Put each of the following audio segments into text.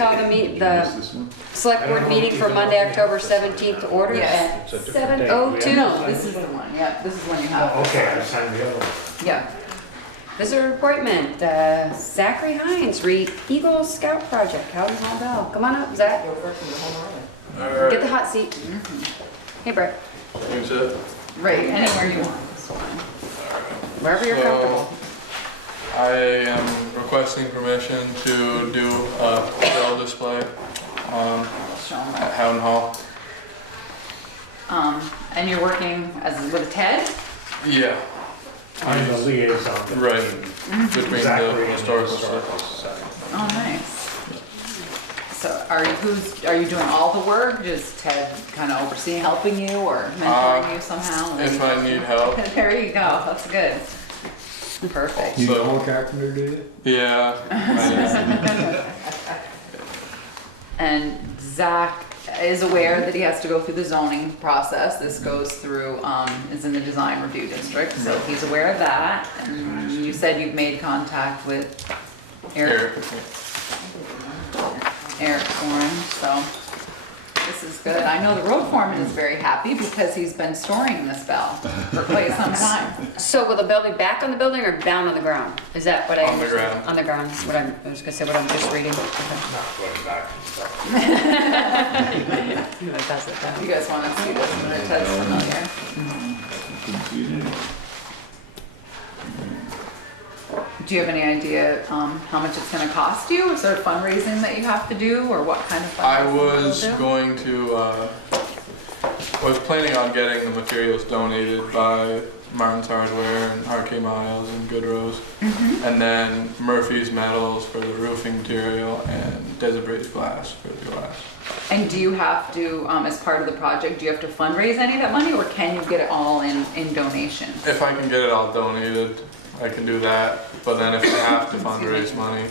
call the select board meeting for Monday, October 17th to order Yes. at 7:02. No, this is the one, yeah, this is one you have. Oh, okay, I signed the other one. Yeah. Visitor appointment, Zachary Hines, Eagle Scout Project, Howden Hall Bell. Come on up, Zach. Get the hot seat. Hey, Brett. Use it. Right, anywhere you want. It's fine. Wherever you're comfortable. I am requesting permission to do a bell display Show 'em at Howden Hall. And you're working with Ted? Yeah. I'm the liaison. Right. Between Zachary the and historical Historical society. Society. Oh, nice. So are you doing all the work? Just Ted kind of overseeing, helping you or mentoring you somehow? If I need help. There you go, that's good. Perfect. You So- know a carpenter, do you? Yeah. And Zach is aware that he has to go through the zoning process. This goes through, is in the design review district, so Right. he's aware of that. And you said you've made contact with Eric Foreman, so this is good. I know the road foreman is very happy because he's been storing this bell for quite some time. So will the bell be back on the building or down on the ground? Is that what I On the understand? ground. On the ground, is what I was gonna say, what I'm just reading. Okay. Not going back. I'm gonna pass it down. You guys want to see this when Ted's familiar? Do you have any idea how much it's going to cost you? Is there fundraising that you have to do, or what kind of I fundraising? was you'll do? going to, I was planning on getting the materials donated by Martin's Hardware and RK Miles and Goodrose. And then Murphy's Metals for the roofing material and Desiree Glass for the glass. And do you have to, as part of the project, do you have to fundraise any of that money, or can you get it all in donation? If I can get it all donated, I can do that. But then if I have to fundraise money,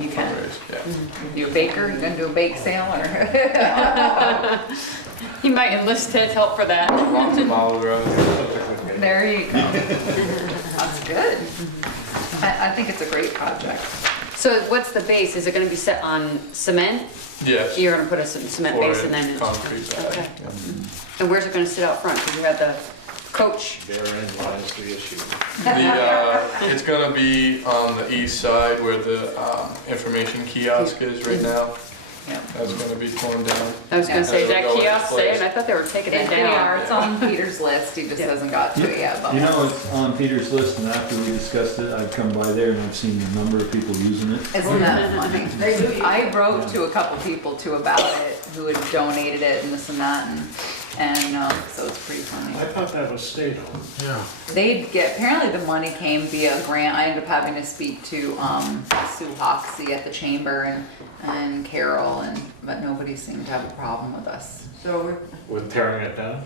You can. fundraise, yeah. You a baker? You gonna do a bake sale, or? He might enlist his help for that. Lots of olive oil. There you go. That's good. I think it's a great project. So what's the base? Is it gonna be set on cement? Yes. You're gonna put a cement base and then? Concrete pad. Okay. And where's it gonna sit out front? Because you had the coach. Therein lies the issue. It's gonna be on the east side where the information kiosk is right now. Yeah. That's gonna be torn down. I was gonna say, is that It'll go in kiosk place. there? I thought they were taking it They are, down. it's on Peter's list, he just Yeah. hasn't got to it yet, but. You know, it's on Peter's list, and after we discussed it, I've come by there and I've seen a number of people using it. Isn't that funny? I wrote to a couple people too about it, who had donated it and this and that, and so it's pretty funny. I thought that was state-owned. Yeah. They'd get, apparently the money came via a grant. I ended up having to speak to Sue Hoxie at the chamber and Carol, but nobody seemed to have a problem with us. So With tearing it down?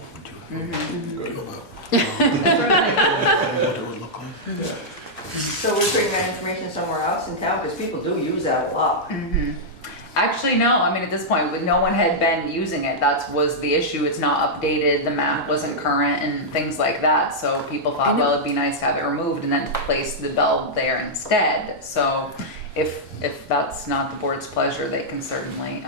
we're putting that information somewhere else in town, because people do use that a lot. Actually, no, I mean, at this point, no one had been using it. That was the issue. It's not updated, the map wasn't current and things like that. So people thought, well, it'd be nice to have it removed and then place the bell there instead. So if that's not the board's pleasure, they can certainly,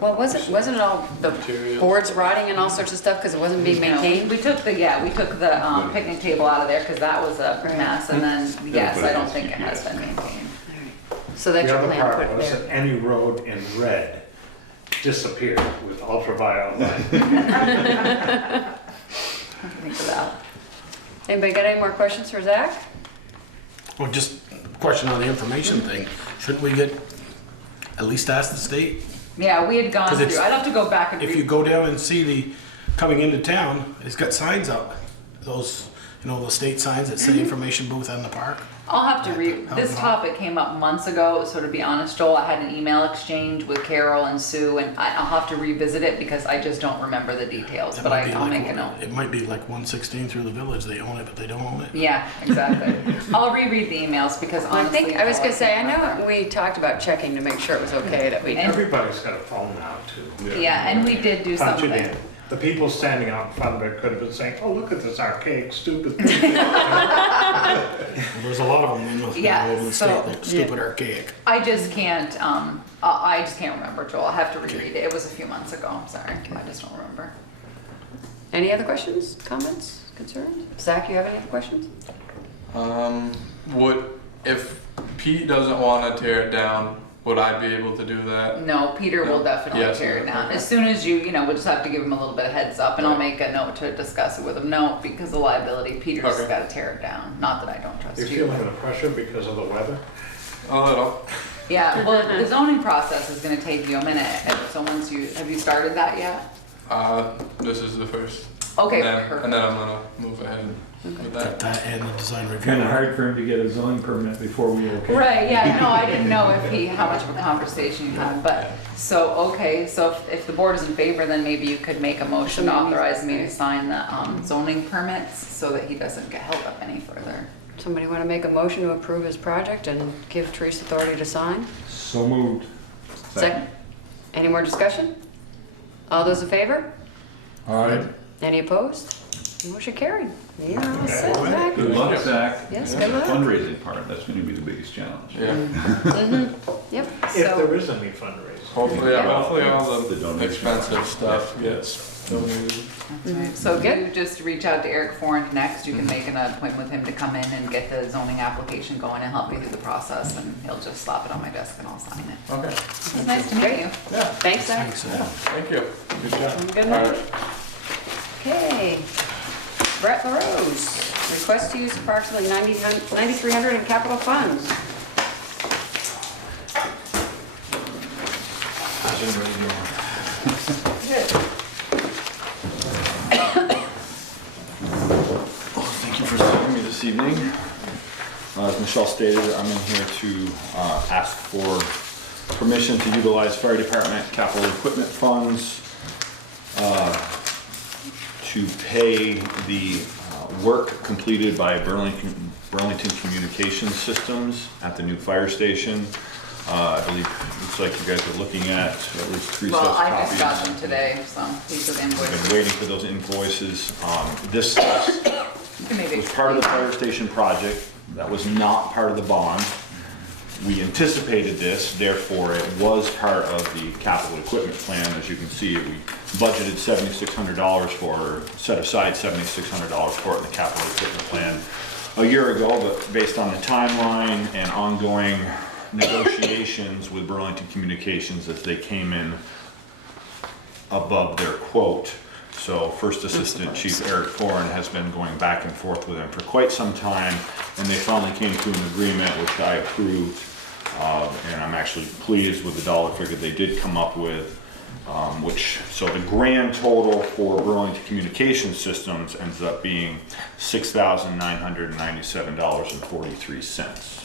Well, wasn't it all the Materials. boards rotting and all sorts of stuff because it wasn't being maintained? we took the picnic table out of there because that was a mess. And then, yes, I don't think it has been maintained. So that's The your other plan, put part it was there. that any road in red disappeared with ultraviolet light. Think of that. Anybody got any more questions for Zach? Well, just a question on the information thing. Shouldn't we get, at least ask the state? Yeah, we had gone 'Cause through, it's- I'd have to go back and If read. you go down and see the, coming into town, it's got signs up. Those, the state signs that say information booth in the park. I'll have to read, this topic came up months ago, so to be honest, Joel, I had an email exchange with Carol and Sue, and I'll have to revisit it because I just don't remember the details, It but might be I'll like- make a note. It might be like 116 through the village, they own it, but they don't own it. Yeah, exactly. I'll reread the emails because Well, I honestly. think, I was gonna say, I can't remember. know we talked about checking to make sure it was okay that we. And- Everybody's got a phone now, too. Yeah, and we did do Punch it something. in. The people standing out in front of it could have been saying, oh, look at this archaic, stupid thing. There's a lot of them in the, Yeah, all over the so- state, that stupid archaic. I just can't, I just can't remember, Joel. I have to reread it. It was a few months ago. I'm sorry. I just don't remember. Any other questions, comments, concerns? Zach, you have any other questions? If Pete doesn't want to tear it down, would I be able to do that? No, Peter will No. definitely Yes, tear it down. okay. As soon as we'll just have to give him a little bit of heads up, and I'll make a note to discuss it with him. No, because of liability, Peter's Okay. got to tear it down. Not that I don't trust You're you. feeling the pressure because of the weather? A little. Yeah, well, the zoning process is gonna take you a minute. So have you started that yet? This is the first. Okay, And then, perfect. and then I'm gonna move ahead with that. That and the design review. Kinda hard for him to get a zoning permit before we okay. Right, yeah, no, I didn't know how much of a conversation you had, but, so if the board is in favor, then maybe you could make a motion to authorize me to sign the zoning permits so that he doesn't get held up any further. Somebody want to make a motion to approve his project and give Teresa authority to sign? So moved. Second. Any more discussion? All those in favor? All right. Any opposed? Motion carried. You're all set, Zach. Good luck, Zach. Yes, And good the luck. Fundraising part, that's gonna be the biggest challenge. Yeah. Yep, If there so, is any fundraising. Hopefully, hopefully all The the donation. expensive stuff gets donated. So if Good. you just reach out to Eric Forent next, you can make an appointment with him to come in and get the zoning application going and help you through the process, and he'll just slap it on my desk and I'll sign it. Okay. It's nice to meet Great. you. Yeah. thanks, Zach. Thanks, Thank you. Good job. Good All night. right. Okay. Brett LaRose, request to use approximately $9,300 in capital funds. Thank you for seeing me this evening. As Michelle stated, I'm in here to ask for permission to utilize fire department capital equipment funds to pay the work completed by Burlington Communications Systems at the new fire station. I believe, looks like you guys are looking at least 3 sets Well, of I copies. just got them today, so these are the I've invoices. been waiting for those invoices. This You can maybe was part of the explain. fire station project. That was not part of the bond. We anticipated this, therefore it was part of the capital equipment plan. As you can see, we budgeted $7,600 for, set aside $7,600 for it in the capital equipment plan a year ago, but based on the timeline and ongoing negotiations with Burlington Communications as they came in above their quote. So First Assistant Chief Eric Foran has been going back and forth with them for quite some time, and they finally came to an agreement which I approved, and I'm actually pleased with the dollar figure they did come up with, so the grand total for Burlington Communications Systems ends up being $6,997.43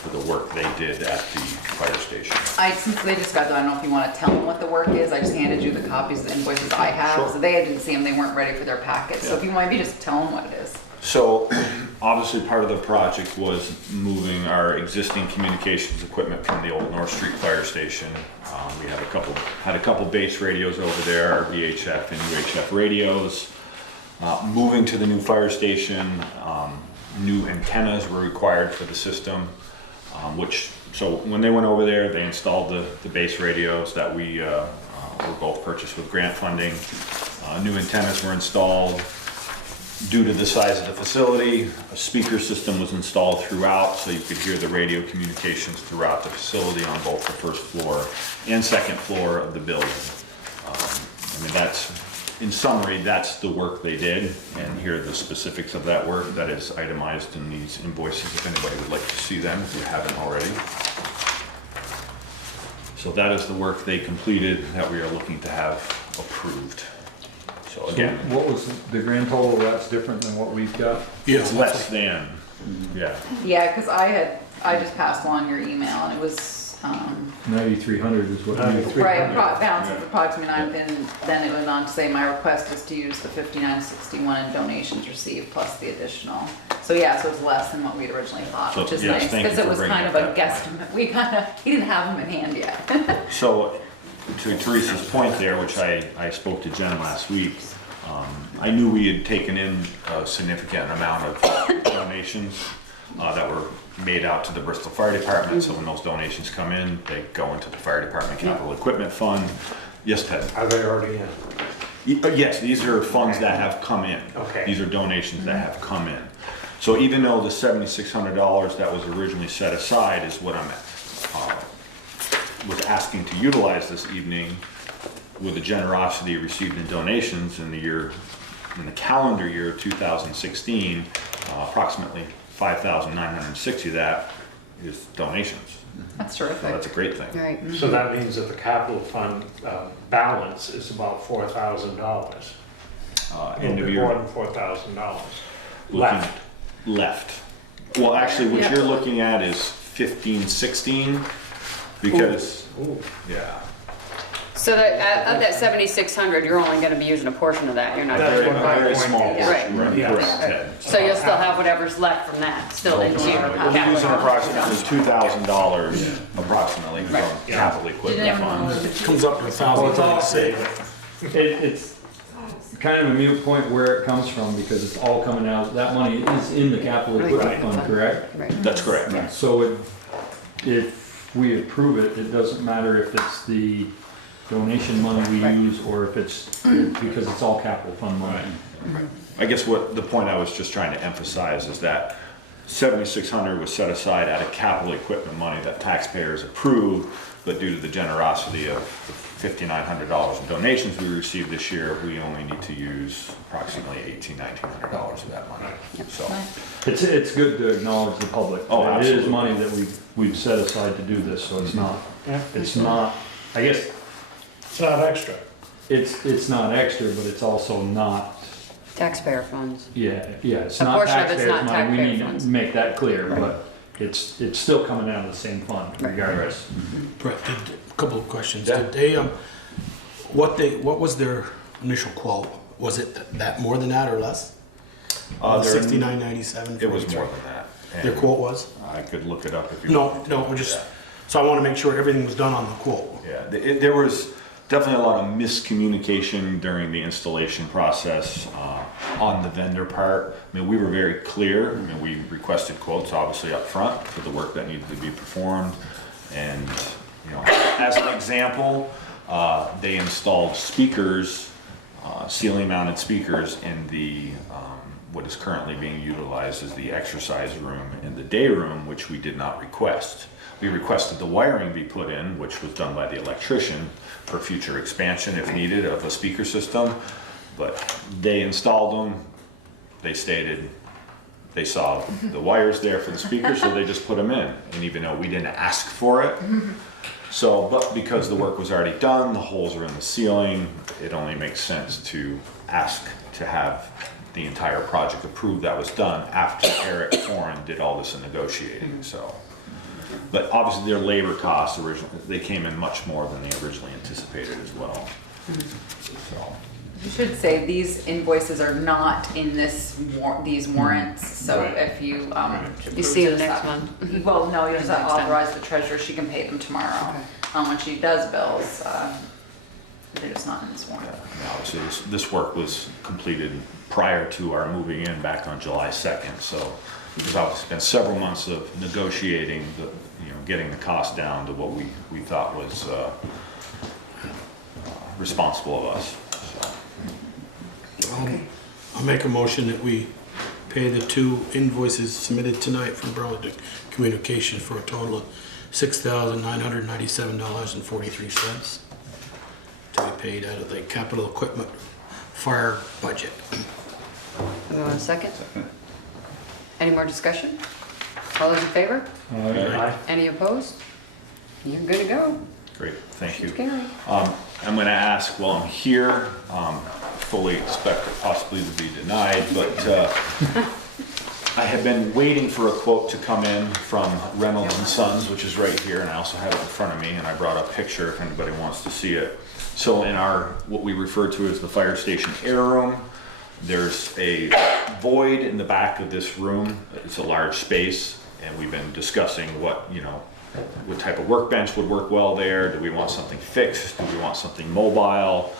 for the work they did at the fire station. Since they just got them, I don't know if you want to tell them what the work is. I just handed you the copies of the invoices I have. Sure. So they didn't see them, they weren't ready for their packet. So if you maybe just tell them what it is. So, obviously, part of the project was moving our existing communications equipment from the old North Street Fire Station. We had a couple base radios over there, our VHF and UHF radios. Moving to the new fire station, new antennas were required for the system, so when they went over there, they installed the base radios that we were both purchased with grant funding. New antennas were installed. Due to the size of the facility, a speaker system was installed throughout, so you could hear the radio communications throughout the facility on both the first floor and second floor of the building. In summary, that's the work they did, and here are the specifics of that work that is itemized in these invoices if anybody would like to see them, if you haven't already. So that is the work they completed that we are looking to have approved. So So again, what was the grand total? That's different than what we've got? it's less than, yeah. Yeah, because I just passed along your email and it was, 9,300 is what we. 9,300. right, balance of approximately 9, and then it went on to say my request is to use the 5961 in donations received plus the additional. So yeah, so it's less than what we'd originally thought, So, which is yes, nice, thank you because it for was bringing kind of up a that guesstimate. He didn't have them in hand yet. So to Teresa's point there, which I spoke to Jen last week, I knew we had taken in a significant amount of donations that were made out to the Bristol Fire Department, so when those donations come in, they go into the Fire Department Capital Equipment Fund. Yes, Ted? Are they already in? Yes, these are funds that have come in. Okay. These are donations that have come in. So even though the $7,600 that was originally set aside is what I'm was asking to utilize this evening, with the generosity received in donations in the calendar year of 2016, approximately 5,960 of that is donations. That's So terrific. that's a great thing. Right. So that means that the capital fund balance is about $4,000. End of More year than $4,000 looking- left. left. Well, actually, what Yeah. you're looking at is 15, 16, because, Ooh. yeah. So that, of that 7,600, you're only gonna be using a portion of that, you're not. That's doing what it. I'm Very going small to- portion, Right. right, Yes. correct, Ted. So you'll still have whatever's left from that, still into your We're capital. using approximately $2,000 approximately from Right. capital Did equipment anyone funds. It comes up to Well, it's all- 1,036. It's kind of a moot point where it comes from, because it's all coming out, that money is in the capital equipment fund, correct? Right. That's correct. So if we approve it, it doesn't matter if it's the donation money we Right. use, or if it's, because it's all capital fund money. I guess what the point I was just trying to emphasize is that 7,600 was set aside out of capital equipment money that taxpayers approved, but due to the generosity of the $5,900 in donations we received this year, we only need to use approximately $1,900 of that money. So, It's good to acknowledge the public. Oh, It is absolutely. money that we've set aside to do this, so it's not, I guess, It's not extra. it's not extra, but it's also not, Taxpayer funds. it's A not portion of it's taxpayers' not money, we taxpayer need funds. to make that clear, Right. but it's still coming out of the same fund Right. regardless. Brett, a couple of questions. Yeah. Did they, what was their initial quote? Was it that more than that or less? their- 69.97. it was more than that. And Their quote was? I could look it up if you No, want. no, we're just, so I want to make sure everything was done on the quote. Yeah, there was definitely a lot of miscommunication during the installation process on the vendor part. I mean, we were very clear. I mean, we requested quotes obviously up front for the work that needed to be performed. And, you know, as an example, they installed speakers, ceiling mounted speakers in the, what is currently being utilized as the exercise room and the day room, which we did not request. We requested the wiring be put in, which was done by the electrician for future expansion if needed of a speaker system. But they installed them, they stated they saw the wires there for the speakers, so they just put them in. And even though we didn't ask for it, so, but because the work was already done, the holes are in the ceiling, it only makes sense to ask to have the entire project approved that was done after Eric Foran did all this in negotiating, so. But obviously their labor costs originally, they came in much more than they originally anticipated as well. So, You should say these invoices are not in these warrants, so Right. if you, You see them next month. Well, no, you just Next time. authorize the treasurer, she can pay them tomorrow. When she does bills, they're just not in this warrant. and obviously this work was completed prior to our moving in back on July 2nd, so there's obviously been several months of negotiating, getting the cost down to what we thought was responsible of us. So, I'll make a motion that we pay the two invoices submitted tonight from Burlington Communication for a total of $6,997.43 to be paid out of the capital equipment fire budget. Do we want a second? Any more discussion? All those in favor? Aye. Any opposed? You're good to go. Great, thank you. It's carried. I'm gonna ask, while I'm here, fully expect it possibly to be denied, but I have been waiting for a quote to come in from Reynolds and Sons, which is right here, and I also have it in front of me, and I brought a picture if anybody wants to see it. So in our, what we refer to as the fire station air room, there's a void in the back of this room. It's a large space, and we've been discussing what, what type of workbench would work well there? Do we want something fixed? Do we want something mobile?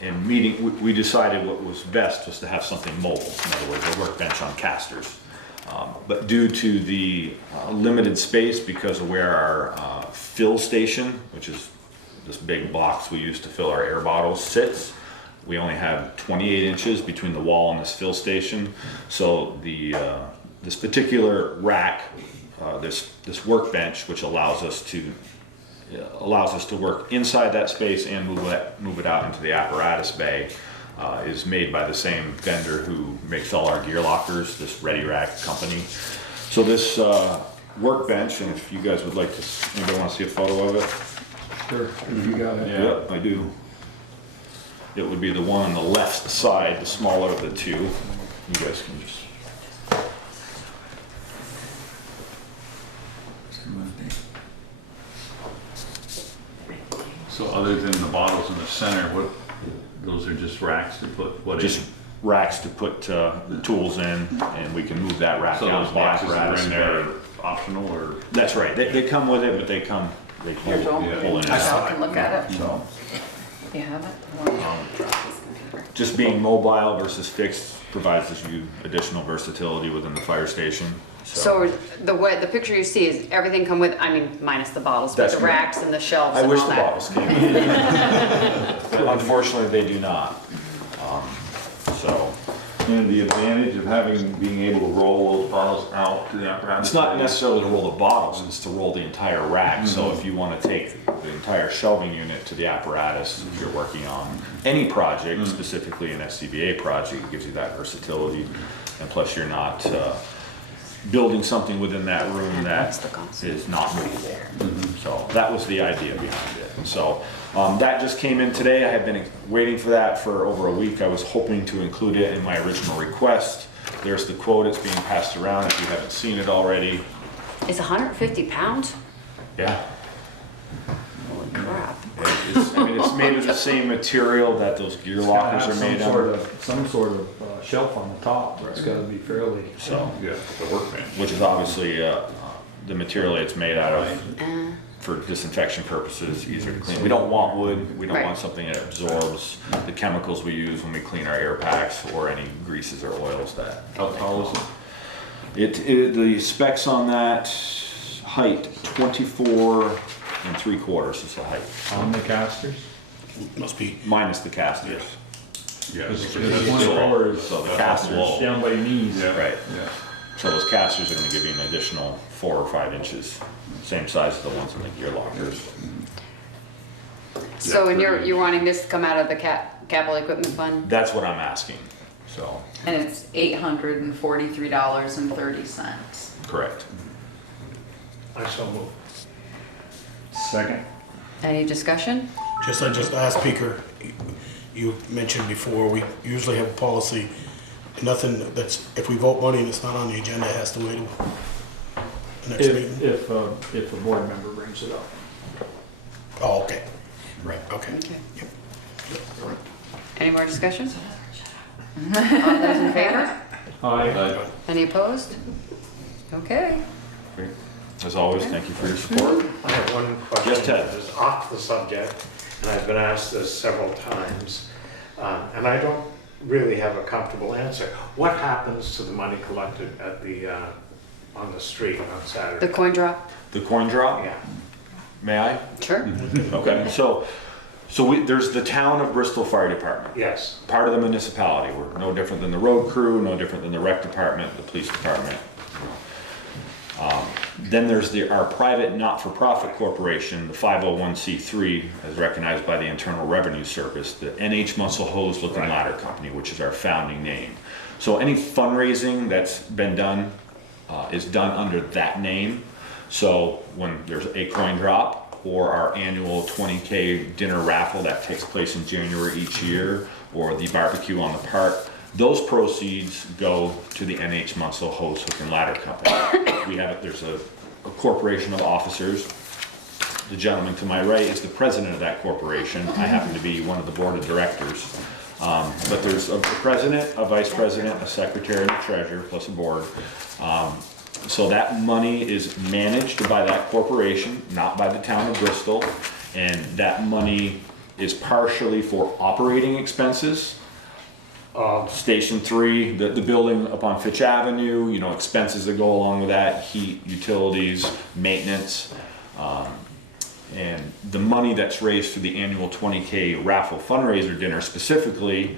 In meeting, we decided what was best was to have something mobile, in other words, a workbench on casters. But due to the limited space, because of where our fill station, which is this big box we use to fill our air bottles, sits, we only have 28 inches between the wall and this fill station. So this particular rack, this workbench, which allows us to work inside that space and move it out into the apparatus bay, is made by the same vendor who makes all our gear lockers, this Ready Rack company. So this workbench, and if you guys would like to, anybody want to see a photo of it? Sure, you got it. Yep, I do. It would be the one on the left side, the smaller of the two. You guys can just. So other than the bottles in the center, those are just racks to put what in? Just racks to put the tools in, and we can move that rack So out those of the boxes that apparatus are in there bay. are optional, or? That's right, they come with it, but they Here, Joel. pull in and I out. saw I can look at it. So, You have it? just being mobile versus fixed provides you additional versatility within the fire station. So the picture you see is everything come with, I mean, minus the bottles, but That's the right. racks and the shelves I and wish all the that. bottles came. But unfortunately, they do not. So, And the advantage of being able to roll those bottles out to the apparatus? it's not necessarily to roll the bottles, it's to roll the entire rack. So if you want to take the entire shelving unit to the apparatus, if you're working on any project, specifically an SCBA project, it gives you that versatility. And plus, you're not building something within that room that is not movable. So that was the idea behind it. And so that just came in today. I had been waiting for that for over a week. I was hoping to include it in my original request. There's the quote. It's being passed around if you haven't seen it already. It's 150 pounds? Yeah. Holy crap. It's made of the same material that those gear lockers are made of. Some sort of shelf on the top, it's gotta be fairly. So, Yeah, the workbench. which is obviously the material it's made out of for disinfection purposes, easier to clean. We don't want wood. We don't Right. want something that absorbs the chemicals we use when we clean our air packs or any greases or oils that. How tall is it? The specs on that height 24 3/4 is the height, On the casters? Must be. minus the casters. Yeah. Because 1/4 is So the casters, down by knees. Yeah. right. Yeah. So those casters are going to give you an additional 4 or 5 inches, same size as the ones in the gear lockers. So, and pretty you're wanting this to come out of the capital equipment fund? That's what I'm asking. So, And it's $843.30. correct. I so move. Second? Any discussion? I just asked Peter, you mentioned before, we usually have a policy, nothing that's, if we vote money and it's not on the agenda, it has to wait till the next meeting. If a board member brings it up. Oh, okay. Right, okay. Okay. Yep. Any more discussion? All those in favor? Aye. Any opposed? Okay. As always, thank you for your support. I have one question. Yes, Ted. It's off the subject, and I've been asked this several times, and I don't really have a comfortable answer. What happens to the money collected at on the street on Saturday? The coin drop? The coin drop, Yeah. may I? Sure. Okay, so there's the town of Bristol Fire Department, Yes. part of the municipality. We're no different than the road crew, no different than the rec department, the police department. Then there's our private not-for-profit corporation, the 501c3, as recognized by the Internal Revenue Service, the NH Muscle Hose Lift and Ladder Company, which is our founding name. So any fundraising that's been done is done under that name. So when there's a coin drop or our annual 20K dinner raffle that takes place in January each year, or the barbecue on the park, those proceeds go to the NH Muscle Hose Hook and Ladder Company. There's a corporation of officers. The gentleman to my right is the president of that corporation. I happen to be one of the board of directors. But there's a president, a vice president, a secretary, and a treasurer, plus a board. So that money is managed by that corporation, not by the town of Bristol. And that money is partially for operating expenses. Station 3, the building up on Fitch Avenue, you know, expenses that go along with that, heat, utilities, maintenance. And the money that's raised for the annual 20K raffle fundraiser dinner specifically,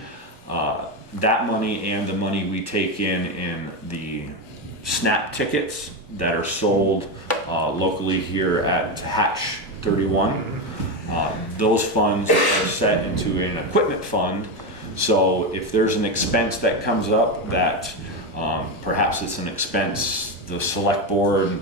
that money and the money we take in the SNAP tickets that are sold locally here at Hatch 31, those funds are set into an equipment fund. So if there's an expense that comes up that perhaps it's an expense the select board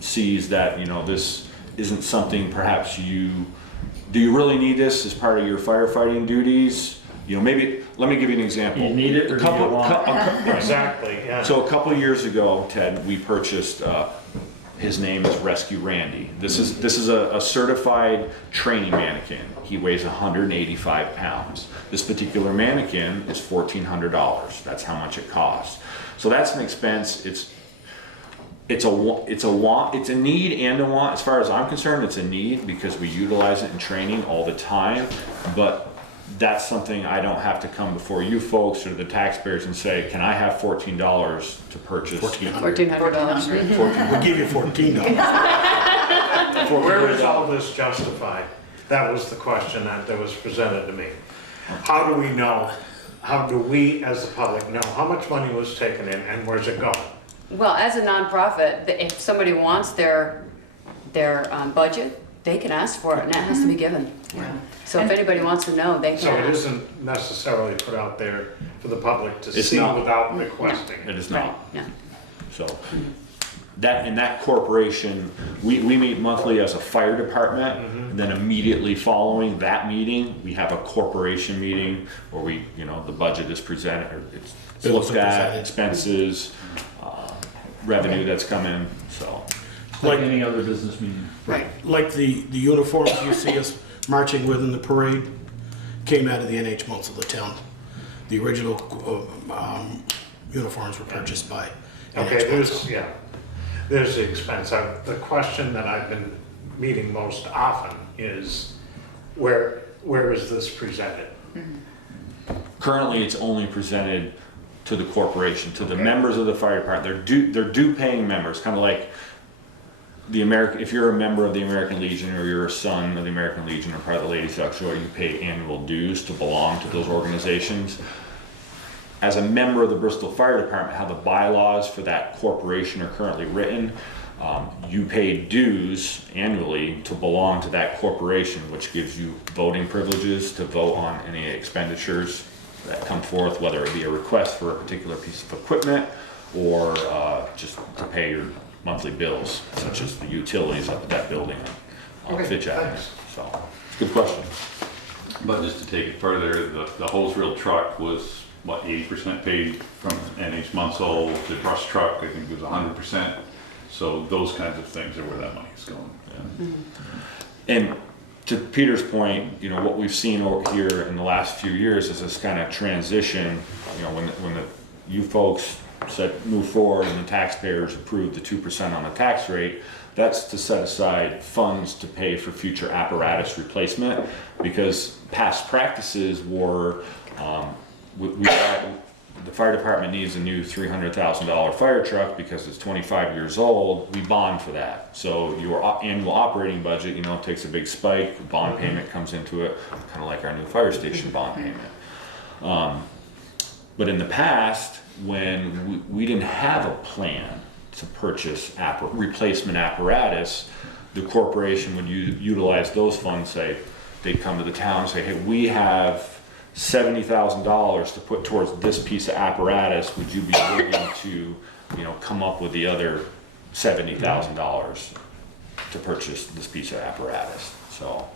sees that, you know, this isn't something perhaps do you really need this as part of your firefighting duties? You know, maybe, let me give you an example. You need it or do you want it? Exactly, yeah. So a couple of years ago, Ted, we purchased, his name is Rescue Randy. This is a certified training mannequin. He weighs 185 pounds. This particular mannequin is $1,400. That's how much it costs. So that's an expense. It's a need and a want. As far as I'm concerned, it's a need because we utilize it in training all the time. But that's something I don't have to come before you folks or the taxpayers and say, can I have $14 to purchase? $1,400. We'll give you $14. Where is all this justified? That was the question that was presented to me. How do we know, how do we as the public know how much money was taken in and where's it going? Well, as a nonprofit, if somebody wants their budget, they can ask for it, and that has to be given. Yeah. So if anybody wants to know, they So can it ask. isn't necessarily put out there for the public to It's see not. without requesting It it. is Right, not. yeah. So that corporation, we meet monthly as a fire department, and then immediately following that meeting, we have a corporation meeting where we, you know, the budget is presented, or it's Bills looked are at, presented. expenses, revenue that's come in, so. Like any other business meeting. Right, like the uniforms you see us marching with in the parade came out of the NH months of the town. The original uniforms were purchased by Okay, NH months. there's the expense. The question that I've been meeting most often is, where is this presented? Currently, it's only presented to the corporation, to the members of the fire department. They're due paying members, kind of like the American, if you're a member of the American Legion or you're a son of the American Legion or part of the Ladies Auxiliary, you pay annual dues to belong to those organizations. As a member of the Bristol Fire Department, how the bylaws for that corporation are currently written, you pay dues annually to belong to that corporation, which gives you voting privileges to vote on any expenditures that come forth, whether it be a request for a particular piece of equipment or just to pay your monthly bills, such as the utilities up at that building on Fitch Avenue. So, good question. But just to take it further, the hose reel truck was, what, 80% paid from NH Munsell, the brush truck, I think it was 100%. So those kinds of things are where that money is going. Yeah. And to Peter's point, you know, what we've seen over here in the last few years is this kind of transition, you know, when you folks said move forward and the taxpayers approved the 2% on the tax rate, that's to set aside funds to pay for future apparatus replacement, because past practices were, the fire department needs a new $300,000 fire truck because it's 25 years old, we bond for that. So your annual operating budget, you know, takes a big spike, the bond payment comes into it, kind of like our new fire station bond payment. But in the past, when we didn't have a plan to purchase replacement apparatus, the corporation would utilize those funds. Say they'd come to the town and say, hey, we have $70,000 to put towards this piece of apparatus. Would you be willing to, you know, come up with the other $70,000 to purchase this piece of apparatus? So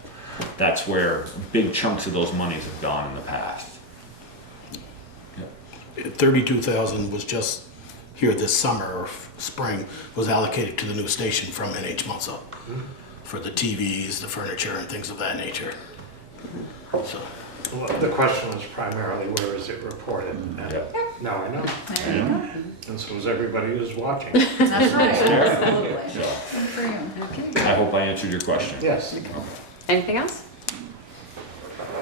that's where big chunks of those monies have gone in the past. 32,000 was just here this summer or spring, was allocated to the new station from NH Munsell for the TVs, the furniture, and things of that nature. So. Well, the question was primarily, where is it reported? Yep. Now I know, There you go. and so is everybody who's watching. That's right, absolutely. So, Good for you. Okay. I hope I answered your question. Yes. Anything else?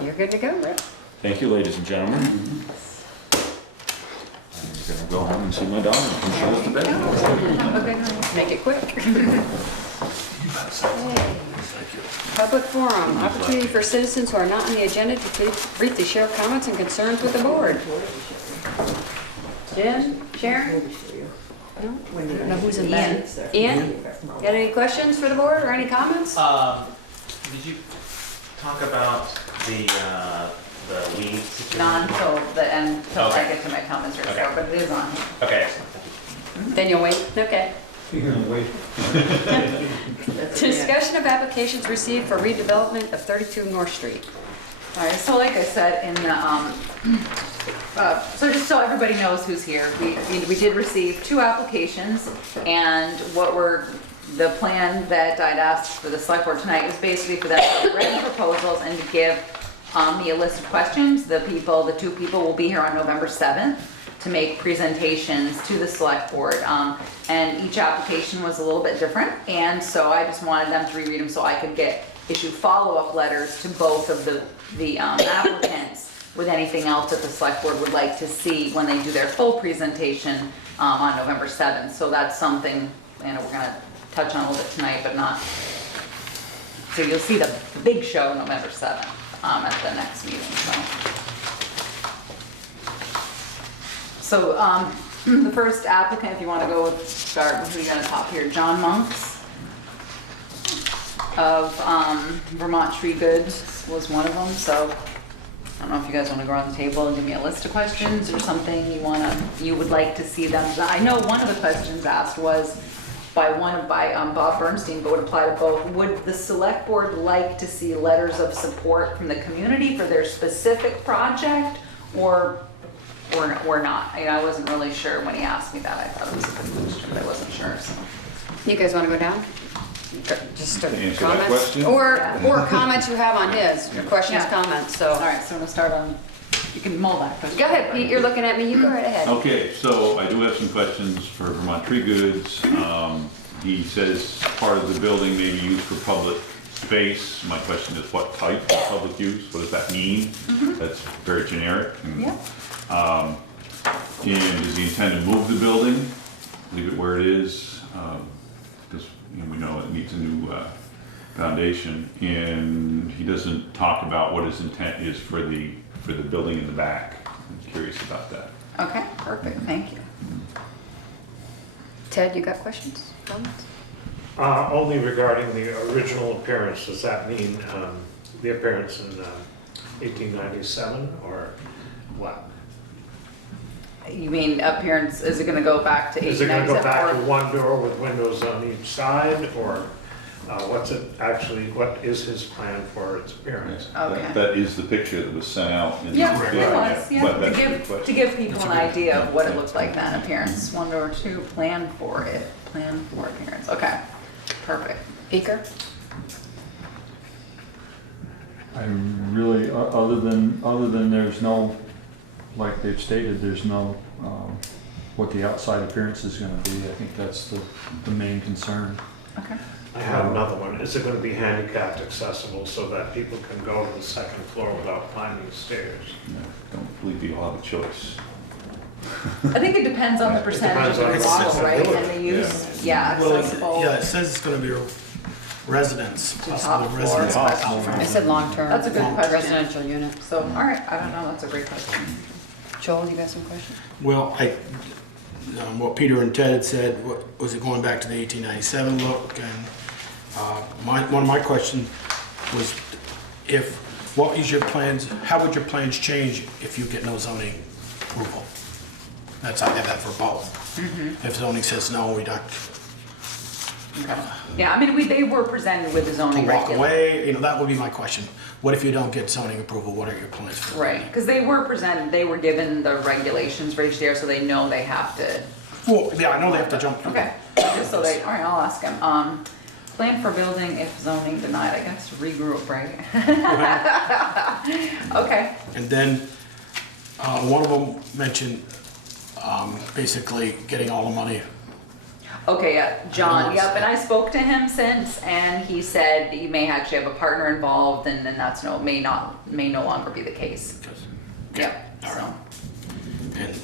You're good to go, Rick. Thank you, ladies and gentlemen. I'm gonna go home and see my daughter and she goes to bed. Have a good night. Make it quick. Okay. Public forum, opportunity for citizens who are not on the agenda to briefly share comments and concerns with the board. Jim, Sharon? No? I don't know who's in bed. Ian? Got any questions for the board or any comments? Did you talk about the weed situation? Not until the end, till I Okay. get to my comments or so, Okay. but it is on. Okay. Then you'll wait? Okay. You're gonna wait. Discussion of applications received for redevelopment of 32 North Street. All right, so like I said in the, so just so everybody knows who's here, we did receive 2 applications, and the plan that I'd asked for the select board tonight was basically for them to write proposals and to give me a list of questions. The 2 people will be here on November 7th to make presentations to the select board. And each application was a little bit different, and so I just wanted them to reread them so I could issue follow-up letters to both of the applicants with anything else that the select board would like to see when they do their full presentation on November 7th. So that's something, we're gonna touch on a little bit tonight, but not, so you'll see the big show November 7th at the next meeting, So the first applicant, if you want to start with who you got on top here, John Monks of Vermont Tree Goods was one of them. So I don't know if you guys want to go around the table and give me a list of questions or something you would like to see them. I know one of the questions asked was by Bob Bernstein, but would apply to both. Would the select board like to see letters of support from the community for their specific project, or not? I wasn't really sure when he asked me that. I thought it was a good question, but I wasn't sure. So. You guys want to go down? Just To answer that comments? question? Or comments you have on his, your questions, Yeah. comments, so. All right, so I'm gonna start on, you can mull that question. Go ahead, Pete, you're looking at me, you go right ahead. Okay, so I do have some questions for Vermont Tree Goods. He says part of the building may be used for public space. My question is, what type of public use? What does that mean? That's very generic. And, Yeah. and does he intend to move the building, leave it where it is? Because we know it needs a new foundation. And he doesn't talk about what his intent is for the building in the back. I'm curious about that. Okay, perfect, thank you. Ted, you got questions, comments? Only regarding the original appearance. Does that mean the appearance in 1897 or what? You mean appearance, is it gonna go back to 1897? Is it going to go back to one door with windows on each side, or what is his plan for its appearance? Okay. That is the picture that was sent out. In Yeah, the- it was, yeah, But to that's a good give question. people an idea of what it looks like then, appearance, 1 or 2, plan for appearance, okay, perfect. Beaker? I really, other than there's no, like they've stated, there's no, what the outside appearance is gonna be. I think that's the main concern. Okay. I have another one. Is it going to be handicapped accessible so that people can go to the second floor without climbing the stairs? No, don't believe you'll have a choice. I think it depends on the percentage of depends the on model, right, accessibility. and the use, yeah, Well, accessible. yeah, it says it's gonna be a residence, To possibly top residence. floor. I said long-term. That's a good question. Residential unit. So, all right, I don't know, that's a great question. Joel, you got some questions? Well, what Peter and Ted had said, was it going back to the 1897 look? And one of my questions was, what is your plans, how would your plans change if you get no zoning approval? I have that for both. If zoning says no, we don't, Okay. Yeah, I mean, they were presented with the to zoning walk regulations. away, that would be my question. What if you don't get zoning approval, what are your plans for that? Right, because they were given the regulations for each year, so they know they have to. Well, yeah, I know they have to jump through. Okay, just so all right, I'll ask him. Plan for building if zoning denied, I guess, regroup, right? Okay. And then, one of them mentioned basically getting all the money. Okay, yeah, John, I yep, and know. I spoke to him since, and he said he may actually have a partner involved, and then that's may no longer be the case. Yep, All so. right. And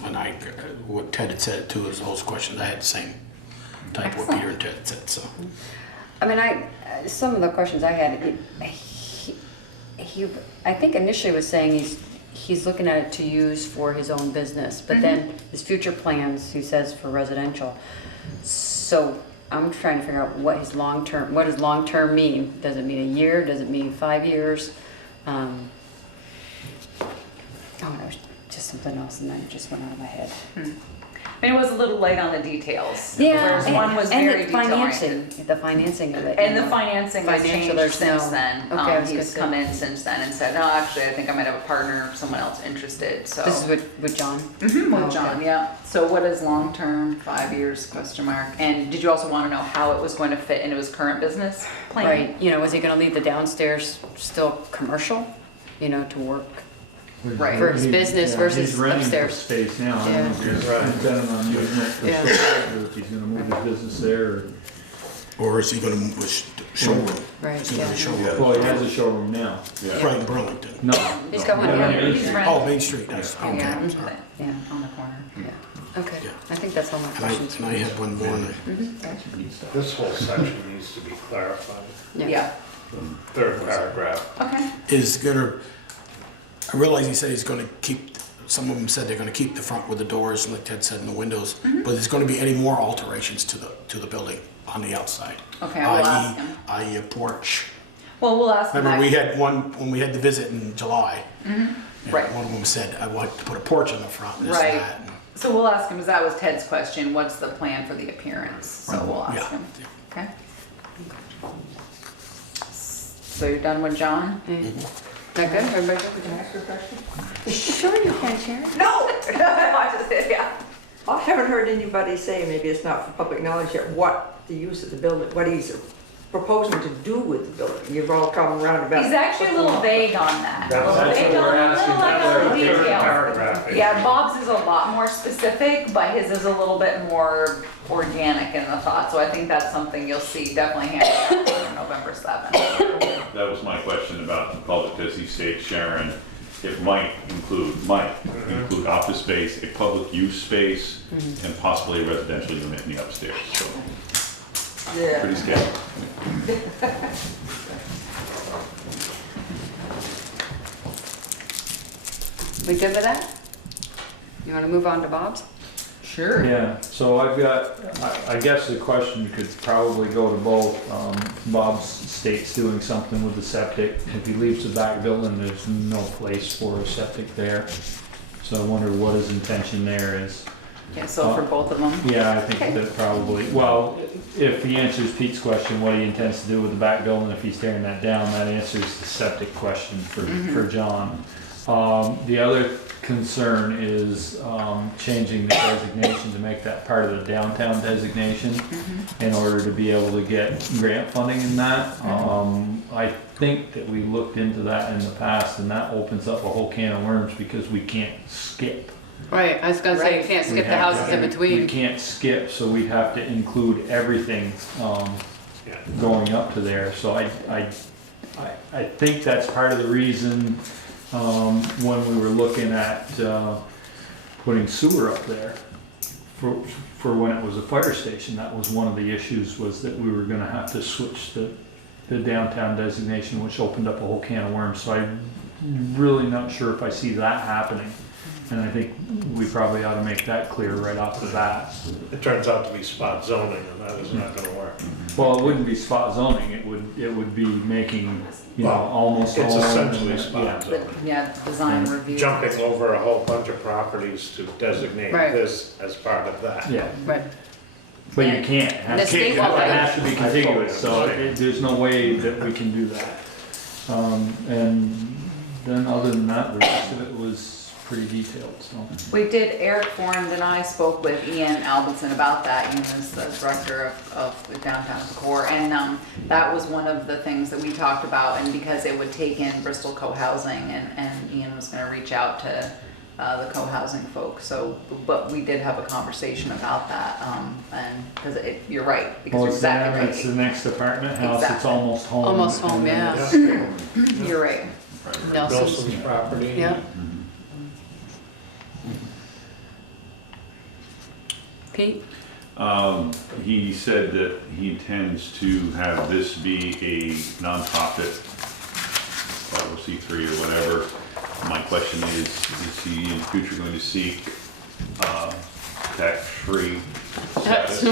what Ted had said too is those questions, I had the same type of what Peter and Ted said, so. I mean, some of the questions I had, he I think initially was saying he's looking at it to use for his own business, but then his future plans, he says, for residential. So I'm trying to figure out what does long-term mean? Does it mean a year? Does it mean 5 years? Oh, that was just something else, and then it just went out of my head. I mean, it was a little light on the details. Yeah, Whereas one was very the detail-oriented. financing of it. And the financing has Financial, changed there's since no- then. Okay, I was gonna He's say. come in since then and said, no, actually, I think I might have a partner, someone else interested, so. This is with John? Mhm, Oh, with okay. John, yeah. So what is long-term, 5 years, question mark? And did you also want to know how it was going to fit into his current business plan? Right, was he gonna leave the downstairs still commercial, to work? Right. For his business Yeah, versus he's renting the upstairs. space now. I Yeah. don't know if he's Right. intending on using it for Yeah. storage, or if he's gonna move his business there. Or is he gonna move his showroom? Right, Is he gonna have a yeah. showroom? Well, he has a showroom now. Right in Burlington. No. He's got one No, here. He's Yeah. renting. Oh, Main Street, that's, okay, Yeah, I'm sorry. Yeah, on the corner. yeah, okay. Yeah. I think that's all my questions. And I had one more. This whole section needs to be clarified. Yeah, Third paragraph. okay. I realize he said he's gonna keep, some of them said they're gonna keep the front with the doors, like Ted said, and the windows, but there's gonna be any more alterations to the building on the outside? Okay, I will ask him. I.e. a porch. Well, we'll ask him Remember, we that. had one, when we had the visit in July. Right. One of them said, I want to put a porch in the front, this Right. and that. So we'll ask him, because that was Ted's question, what's the plan for the appearance? So we'll ask Yeah. him. Okay. So you're done with John? That good? Everybody good? Can I ask you a question? Sure you can, Sharon. No! I just did, yeah. I haven't heard anybody say, maybe it's not for public knowledge yet, what the use of the building, what he's proposing to do with the building. You've all come around about. He's actually a little vague on that. A little That's vague what on, we're a little asking. like That's on the what third details. paragraph is. Yeah, Bob's is a lot more specific, but his is a little bit more organic in the thought. So I think that's something you'll see definitely handled on November 7th. That was my question about the public, does he state, Sharon, it might include office space, a public use space, and possibly a residential unit in the upstairs, so Yeah. pretty scary. We good with that? You wanna move on to Bob's? Sure. Yeah, so I've got, I guess the question could probably go to both. Bob states doing something with the septic. If he leaves the back building, there's no place for a septic there. So I wonder what his intention there is. Yeah, so for both of them? Yeah, I think Okay. that probably, well, if he answers Pete's question, what he intends to do with the back building, if he's tearing that down, that answers the septic question for John. The other concern is changing the designation to make that part of the downtown designation in order to be able to get grant funding in that. I think that we looked into that in the past, and that opens up a whole can of worms because we can't skip. Right, I was gonna say, you can't We skip the have houses to- in We between. can't skip, so we'd have to include everything Yeah. going up to there. So I think that's part of the reason when we were looking at putting sewer up there for when it was a fire station. That was one of the issues, was that we were gonna have to switch the downtown designation, which opened up a whole can of worms. So I'm really not sure if I see that happening. And I think we probably ought to make that clear right off the bat. It turns out to be spot zoning, and that is not gonna work. Well, it wouldn't be spot zoning, it would be making, Well, almost. it's home essentially and- spot yeah. zoning. Yeah, design review. Jumping over a whole bunch of properties to designate Right. this as part of that. Yeah, Right. but you can't. Have- The state It won't let you. has to be contiguous, so there's no way that we can do that. And then other than that, the rest of it was pretty detailed, so. We did, Eric Forand and I spoke with Ian Albertson about that. Ian is the director of the downtown core, and that was one of the things that we talked about, and because it would take in Bristol co-housing, and Ian was gonna reach out to the co-housing folks. So, but we did have a conversation about that, and because you're right, because Well, you're it's the exactly right. next apartment house, it's Exactly. almost home. Almost home, And yeah. You're right. Nelson's, Nelson's property. yeah. Pete? He said that he intends to have this be a nonprofit, 501c3 or whatever. My question is he in the future going to seek tax-free status?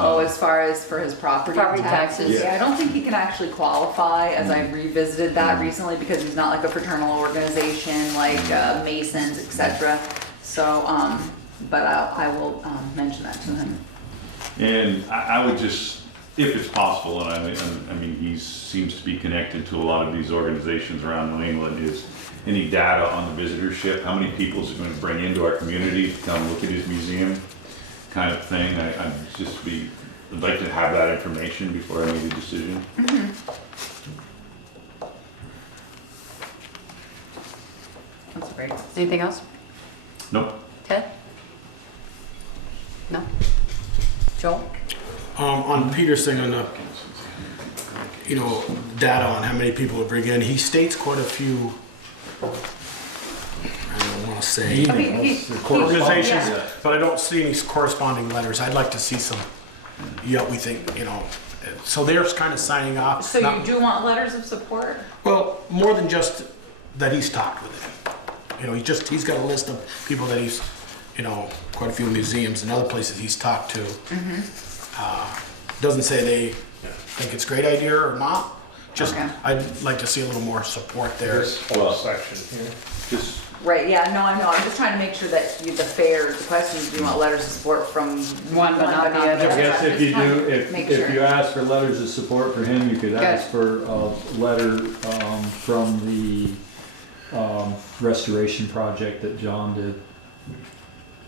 Oh, as far as for his property Property taxes? taxes. Yeah, I don't think he can actually qualify, as I revisited that recently, because he's not like a fraternal organization, like Masons, etc. So, but I will mention that to him. And I would just, if it's possible, and I mean, he seems to be connected to a lot of these organizations around New England, is any data on the visitorship, how many people is it going to bring into our community to come look at his museum, kind of thing. I'd like to have that information before I make a decision. That's great. Anything else? Nope. Ted? No? Joel? On Peter's thing on the, data on how many people would bring in, he states quite a few, I don't want to say organizations, Yeah. but I don't see any corresponding letters. I'd like to see some, we think, so they're kind of signing off. So not- you do want letters of support? Well, more than just that he's talked with him. He's got a list of people that he's, quite a few museums and other places he's talked to. Doesn't say they think it's a great idea or not. Just, Okay. I'd like to see a little more support there. This whole section here. Just, Right, yeah, no, I know, I'm just trying to make sure that the fair questions, do you want letters of support from One, but not the other. I guess if you do, Make if sure. you ask for letters of support for him, you could ask for a letter from the restoration project that John did.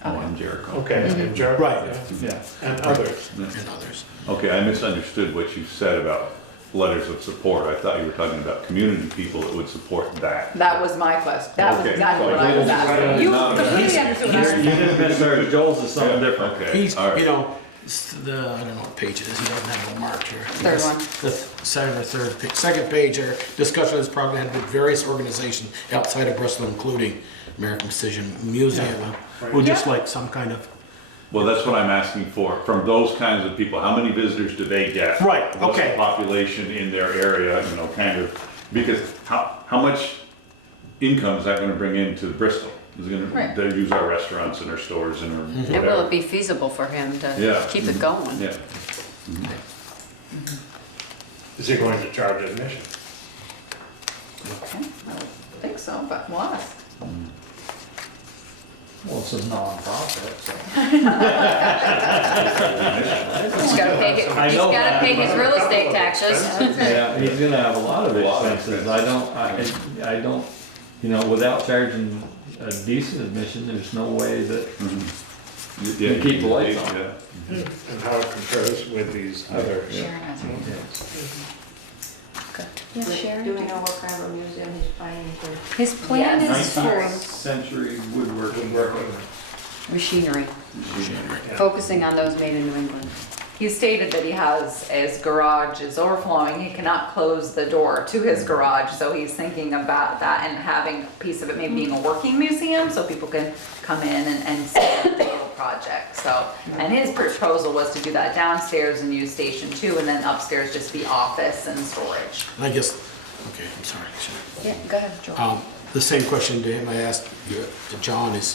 in Jericho. Okay, and Jericho, Right. yeah. Yeah. And others. And others. Okay, I misunderstood what you said about letters of support. I thought you were talking about community people that would support that. That was my question, that was Okay. exactly what I was asking. You completely understood what I was You didn't misheard, Joel's is something different. Okay, He's, all right. I don't know what page it is, he doesn't have no marked here. Third one. The second page there, discussion of this program with various organizations outside of Bristol, including American Precision Museum. Would just like some kind of, Well, that's what I'm asking for, from those kinds of people. How many visitors do they get? Right, What's the okay. population in their area, kind of, because how much income is that gonna bring into Bristol? Is it Right. gonna, they use our restaurants and our stores and our And will it whatever? be feasible for him to Yeah. keep it going? Yeah. Is he going to charge admission? Okay, I don't think so, but we'll ask. Well, it's a non-profit, so. He's gotta pay his real estate taxes. Yeah, he's gonna have a lot of expenses. I don't, without charging a decent admission, there's no way that Yeah, You keep the lights on. yeah. And how it compares with these other. Sharon has one. Yeah, Sharon. Do we know what kind of a museum he's planning for? His plan is 19th for century woodworking. machinery, focusing on those made in New England. He stated that he has, his garage is overflowing, he cannot close the door to his garage, so he's thinking about that and having a piece of it maybe being a working museum, so people can come in and see the whole project, so. And his proposal was to do that downstairs and use Station 2, and then upstairs just be office and storage. and I guess, okay, I'm sorry. Yeah, go ahead, Joel. The same question to him I asked to John is,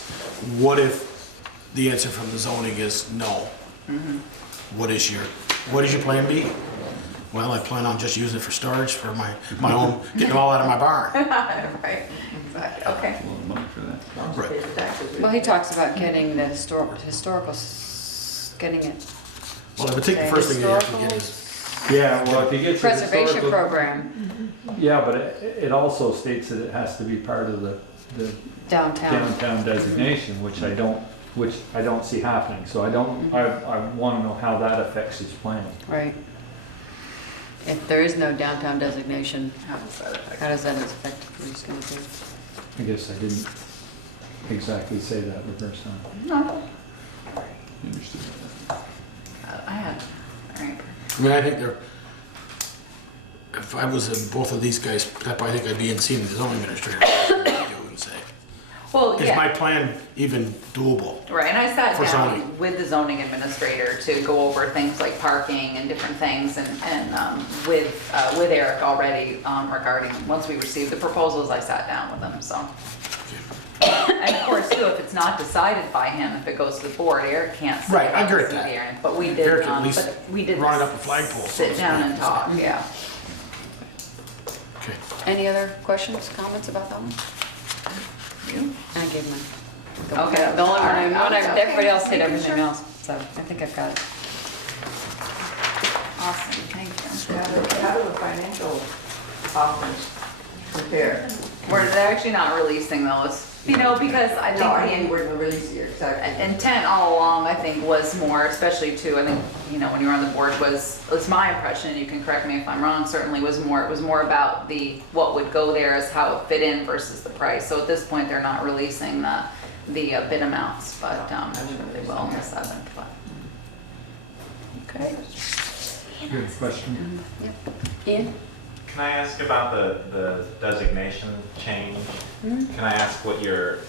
what if the answer from the zoning is no? What is your plan B? Well, I plan on just using it for storage for my own, getting them all out of my barn. Right, exactly, okay. A lot of money for that. Right. Well, he talks about getting the getting it, Well, I would think the first thing you have to get is, Yeah, well, if he gets a preservation historical- program Yeah, but it also states that it has to be part of the downtown. downtown designation, which I don't see happening. So I want to know how that affects his plan. Right. If there is no downtown designation, How does that affect? how does that affect what he's gonna do? I guess I didn't exactly say that the first time. No, You understood. I had, all right. I mean, I think if I was in both of these guys, I think I'd be in seeing the zoning administrator. And say, Well, is yeah. my plan even doable? Right, and I sat For down zoning. with the zoning administrator to go over things like parking and different things, and with Eric already regarding, once we received the proposals, I sat down with him, so. And of course, too, if it's not decided by him, if it goes to the board, Eric can't sit Right, I down agree and with see that. the area, but we did, Eric at least but we did run up a flagpole, so sit to down speak. and talk, yeah. Okay. Any other questions, comments about that one? I gave mine. Okay, The only all right, okay. everybody else did Making everything sure. else, so I think I've got it. Awesome, thank you. How do the financial offers compare? They're actually not releasing those, because I No, I think mean, the we're gonna release it, exactly. intent all along, I think, was more, especially too, I think, when you were on the board, was my impression, and you can correct me if I'm wrong, certainly it was more about what would go there as how it fit in versus the price. So at this point, they're not releasing the bid amounts, but I'm sure they will on the 7th, but. Okay. Good question. Ian? Can I ask about the designation change? Can I ask what your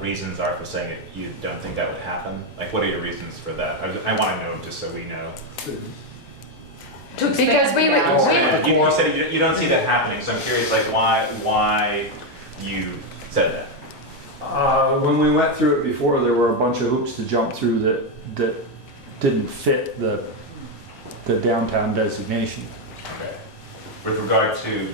reasons are for saying that you don't think that would happen? Like, what are your reasons for that? I want to know, just so we know. Because we would- You said you don't see that happening, so I'm curious, like, why you said that? When we went through it before, there were a bunch of hoops to jump through that didn't fit the downtown designation. Okay. With regard to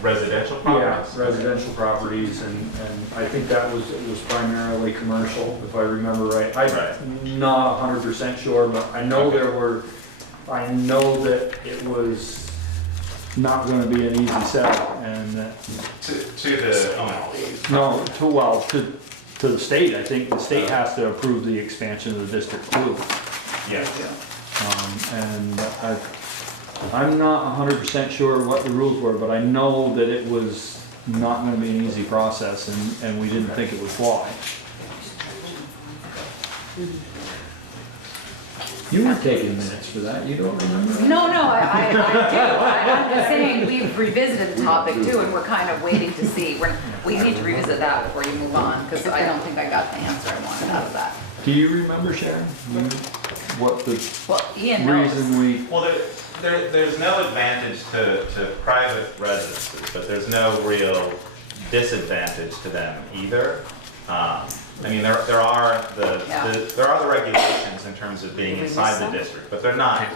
residential Yeah, properties? residential properties, and I think it was primarily commercial, if I remember right. Right. I'm not 100% sure, but I know I know that it was not gonna be an easy sell, and that, To the owner? to the state. I think the state has to approve the expansion of the district too. Yes. And I'm not 100% sure what the rules were, but I know that it was not gonna be an easy process, and we didn't think it would fly. You were taking minutes for that, you don't remember that? No, I do. I'm just saying, we've revisited the topic too, and we're kind of waiting to see. We need to revisit that before you move on, because I don't think I got the answer I wanted out of that. Do you remember, Sharon? What the Well, Ian knows. reason we, Well, there's no advantage to private residences, but there's no real disadvantage to them either. I mean, there are the regulations in terms of being inside the district, but they're not,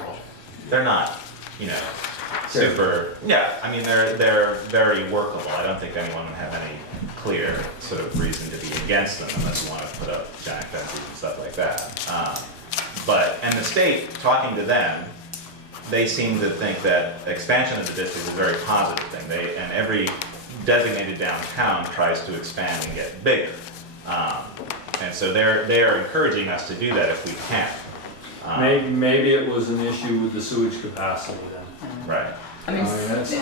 super, yeah, I mean, they're very workable. I don't think anyone would have any clear sort of reason to be against them unless you want to put up giant fences and stuff like that. And the state, talking to them, they seem to think that expansion of the district is a very positive thing. And every designated downtown tries to expand and get bigger. And so they're encouraging us to do that if we can. maybe it was an issue with the sewage capacity then. Right. I mean,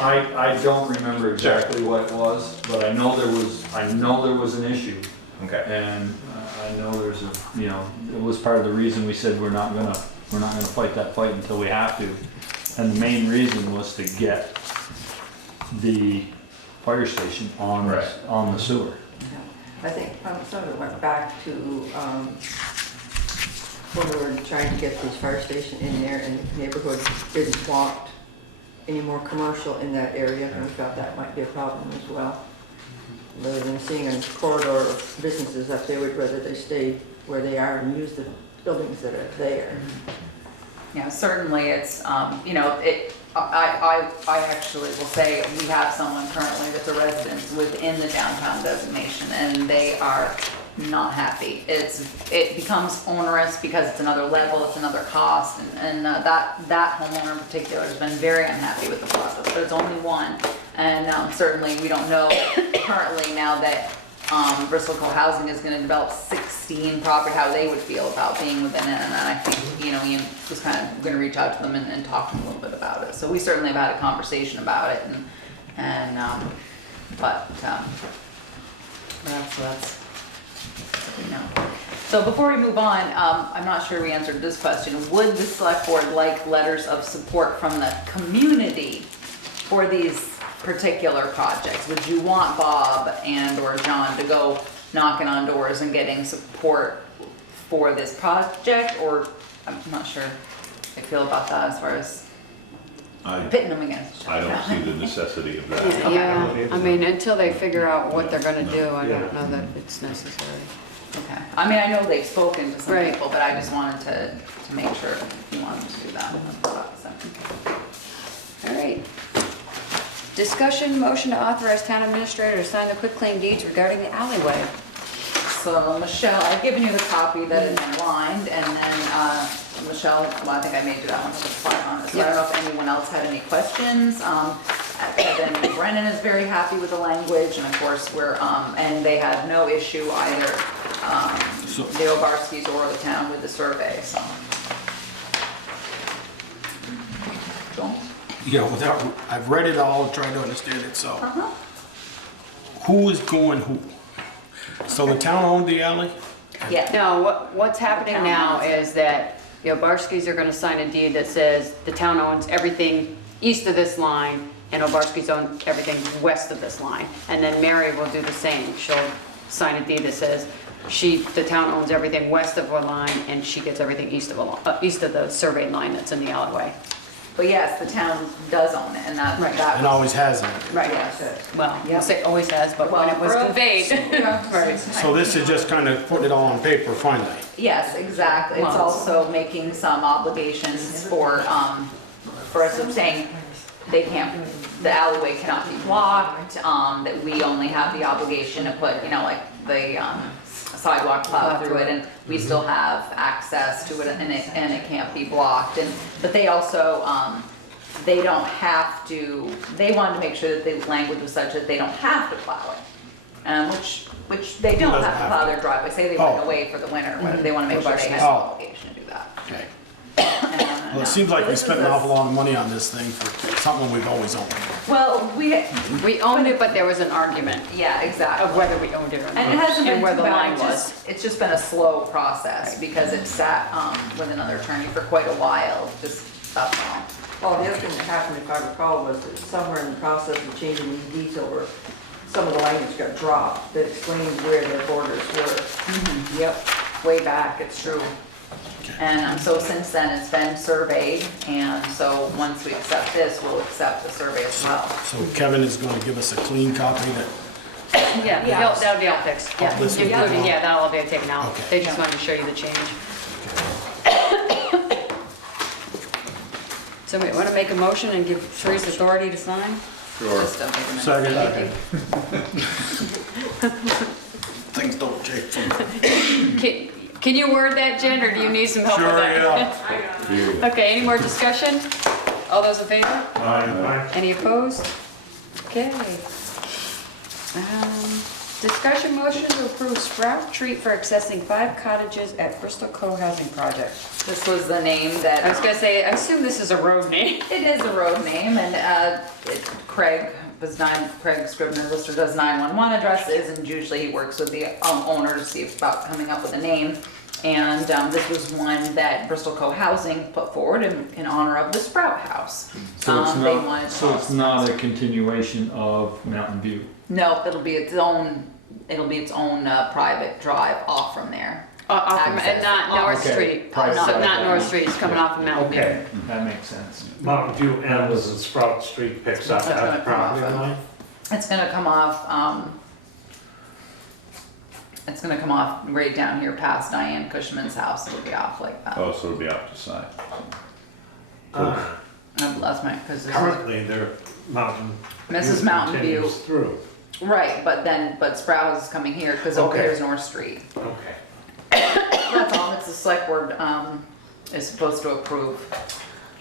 I don't remember exactly what it was, but I know there was an issue. Okay. And I know there's it was part of the reason we said we're not gonna fight that fight until we have to. And the main reason was to get the fire station on the sewer. I think some of it went back to when we were trying to get this fire station in there, and the neighborhood didn't want any more commercial in that area, and we thought that might be a problem as well. Rather than seeing a corridor of businesses up there, we'd rather they stay where they are and use the buildings that are there. yeah, certainly it's, I actually will say, we have someone currently that's a resident within the downtown designation, and they are not happy. It becomes onerous because it's another level, it's another cost, and that homeowner in particular has been very unhappy with the process, but it's only one. And certainly we don't know currently now that Bristol Co-Housing is gonna develop 16 property, how they would feel about being within it, and then I think, Ian was kind of gonna reach out to them and talk to them a little bit about it. So we certainly have had a conversation about it, and But, that's what we know. So before we move on, I'm not sure we answered this question. Would the select board like letters of support from the community for these particular projects? Would you want Bob and or John to go knocking on doors and getting support for this project? Or, I'm not sure how I feel about that as far as pitting them against each I other. don't see the necessity of that. Yeah, I mean, until they figure out what they're gonna do, I don't know that it's necessary. Okay, I mean, I know they've spoken to some Right. people, but I just wanted to make sure you wanted to do that. All right. Discussion, motion to authorize town administrator to sign the quitclaim deeds regarding the alleyway. So Michelle, I've given you the copy that is lined, and then Michelle, well, I think I made you that one with the flag on it. So I don't know if anyone else had any questions. Then Brennan is very happy with the language, and of course and they had no issue either, the Obarskis or the town with the survey, so. Joel? Yeah, I've read it all, tried to understand it, so. Who is going who? So the town owned the alley? Yeah. No, what's happening town now owns it. is that the Obarskis are gonna sign a deed that says the town owns everything east of this line, and Obarskis own everything west of this line. And then Mary will do the same. She'll sign a deed that says the town owns everything west of a line, and she gets everything east of the survey line that's in the alleyway. But yes, the town does own it, and that Right. that It was. always has been. Right. Yes. Well, Yep. say always has, but when it was Well, conveyed. Right. So this is just kind of putting it all on paper finally. Yes, exactly. It's Well, also making some obligations for us of saying they can't, the alleyway cannot be blocked, that we only have the obligation to put, like the sidewalk plow through it, and we still have access to it, and it can't be blocked. But they also, they don't have to, they wanted to make sure that the language was such that they don't have to plow it. Which they don't have to plow their driveway, say they went away for the winter, but they wanna make sure they have an obligation to do that. Okay. And, Well, it seems like we spent an awful lot of money on this thing for something we've always owned. Well, We owned it, but there was an argument yeah, exactly. of whether we owned it or not. And it hasn't been And where too the bad, line it's was. it's just been a slow process because it sat with another attorney for quite a while, just, that's all. Well, the other thing that happened, if I recall, was that somewhere in the process of changing these deeds over, some of the language got dropped that explained where their borders were. Yep, way back, it's true. And so since then, it's been surveyed, and so once we accept this, we'll accept the survey as well. So Kevin is going to give us a clean copy that, Yeah, that'll be all fixed. Yeah, this will be including, all- yeah, that'll all be taken out. Okay. They just wanted to show you the change. Somebody want to make a motion and give Sharice authority to sign? Just a minute. second, things don't change from. Can you word that, Jen, or do you need some help with Sure, that? yeah. Okay, any more discussion? All those in favor? Aye. Any opposed? Okay. Discussion motion to approve Sprout Treat for accessing 5 cottages at Bristol Co-housing Project. This was the name that. I was gonna say, I assume this is a road name. It is a road name, and Craig Scrivener Lister does 911 addresses, and usually he works with the owner to see about coming up with a name. And this was one that Bristol Co-housing put forward in honor of the Sprout House. So it's They wanted not, so it's not a continuation of Mountain View. No, it'll be its own private drive off from there. And not North Okay. Street. Private Not drive. North Street, it's coming off of Mountain View. Okay, that makes sense. Mountain View ends and Sprout Street picks up That's gonna at the come off property of- line. It's gonna come off right down here past Diane Cushman's house. It'll be off like that. Oh, so it'll be out the side. That's my, because Currently, their Mountain. Mrs. View Mountain View. continues Through, right, but Sprout is coming here because over Okay. here's North Street. okay. That's all. It's the select board is supposed to approve.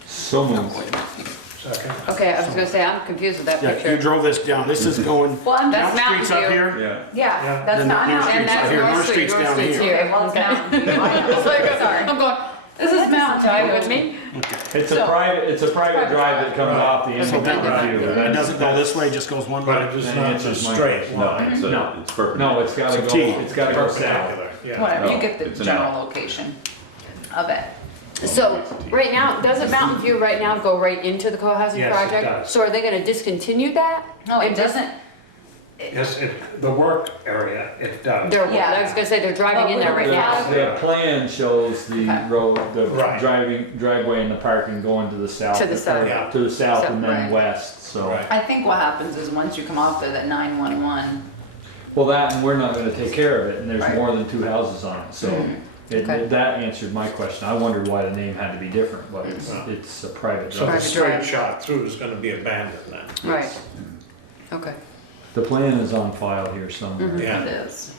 So moved. Second. Okay, I was gonna say, I'm confused with that Yeah, you picture. drove this down, this is going, Well, I'm That's just, Mountain Street's up View. here? Yeah. yeah, that's Then not North Mountain And Street's that's out here, North North Street, Street's North down Street's here. here. Well, it's Mountain View. I know. It's like, sorry, I'm going, this is Mountain, are you with me? Okay. It's a So- private drive that comes off the end So of the that, review. it doesn't go this way, it just goes one But way? it is That not a answers my straight question. No, line. it's No. it's perfect. No, it's gotta It's go, a T. it's gotta go south. Perpendicular, yeah. Whatever, you No, get the it's an general L. location of it. So, right now, doesn't Mountain View right now go right into the co-housing Yes, it project? does. So are they gonna discontinue that? No, it And just- doesn't, Yes, the work area, it does. They're, I was gonna say, they're driving in there right now. The plan shows the Okay. road, the Right. driveway and the parking going to the south. To the south. or Yeah. To the south So- and then right. west, so. Right. I think what happens is once you come off of that 911, Well, that, and we're not gonna take care of it, and there's Right. more than 2 houses on it, so. Okay. That answered my question. I wondered why the name had to be different, but it's a private So the drive. straight drive. shot through is gonna be abandoned then. Right. Okay. The plan is on file here somewhere. it Yeah. is.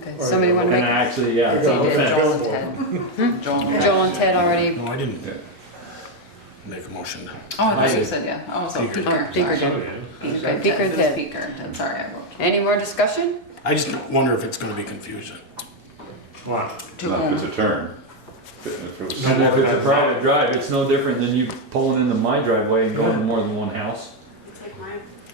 Okay, somebody wanna And make, actually, yeah, it's They on the did. fence. Joel and Ted. Joel and Ted. Joel and Ted already, No, I didn't make a motion. Oh, I thought you did. said, yeah. Oh, so Peter. Peter. Peter sorry. did. So, Peter Okay, and Peter Ted. and It was Ted. Peter. Ted, sorry, I wrote. Any more discussion? I just wonder if it's gonna be confusing. What? To No, if whom? it's a turn. If it was- And if it's a private drive, it's no different than you pulling into my driveway and going to more than one house.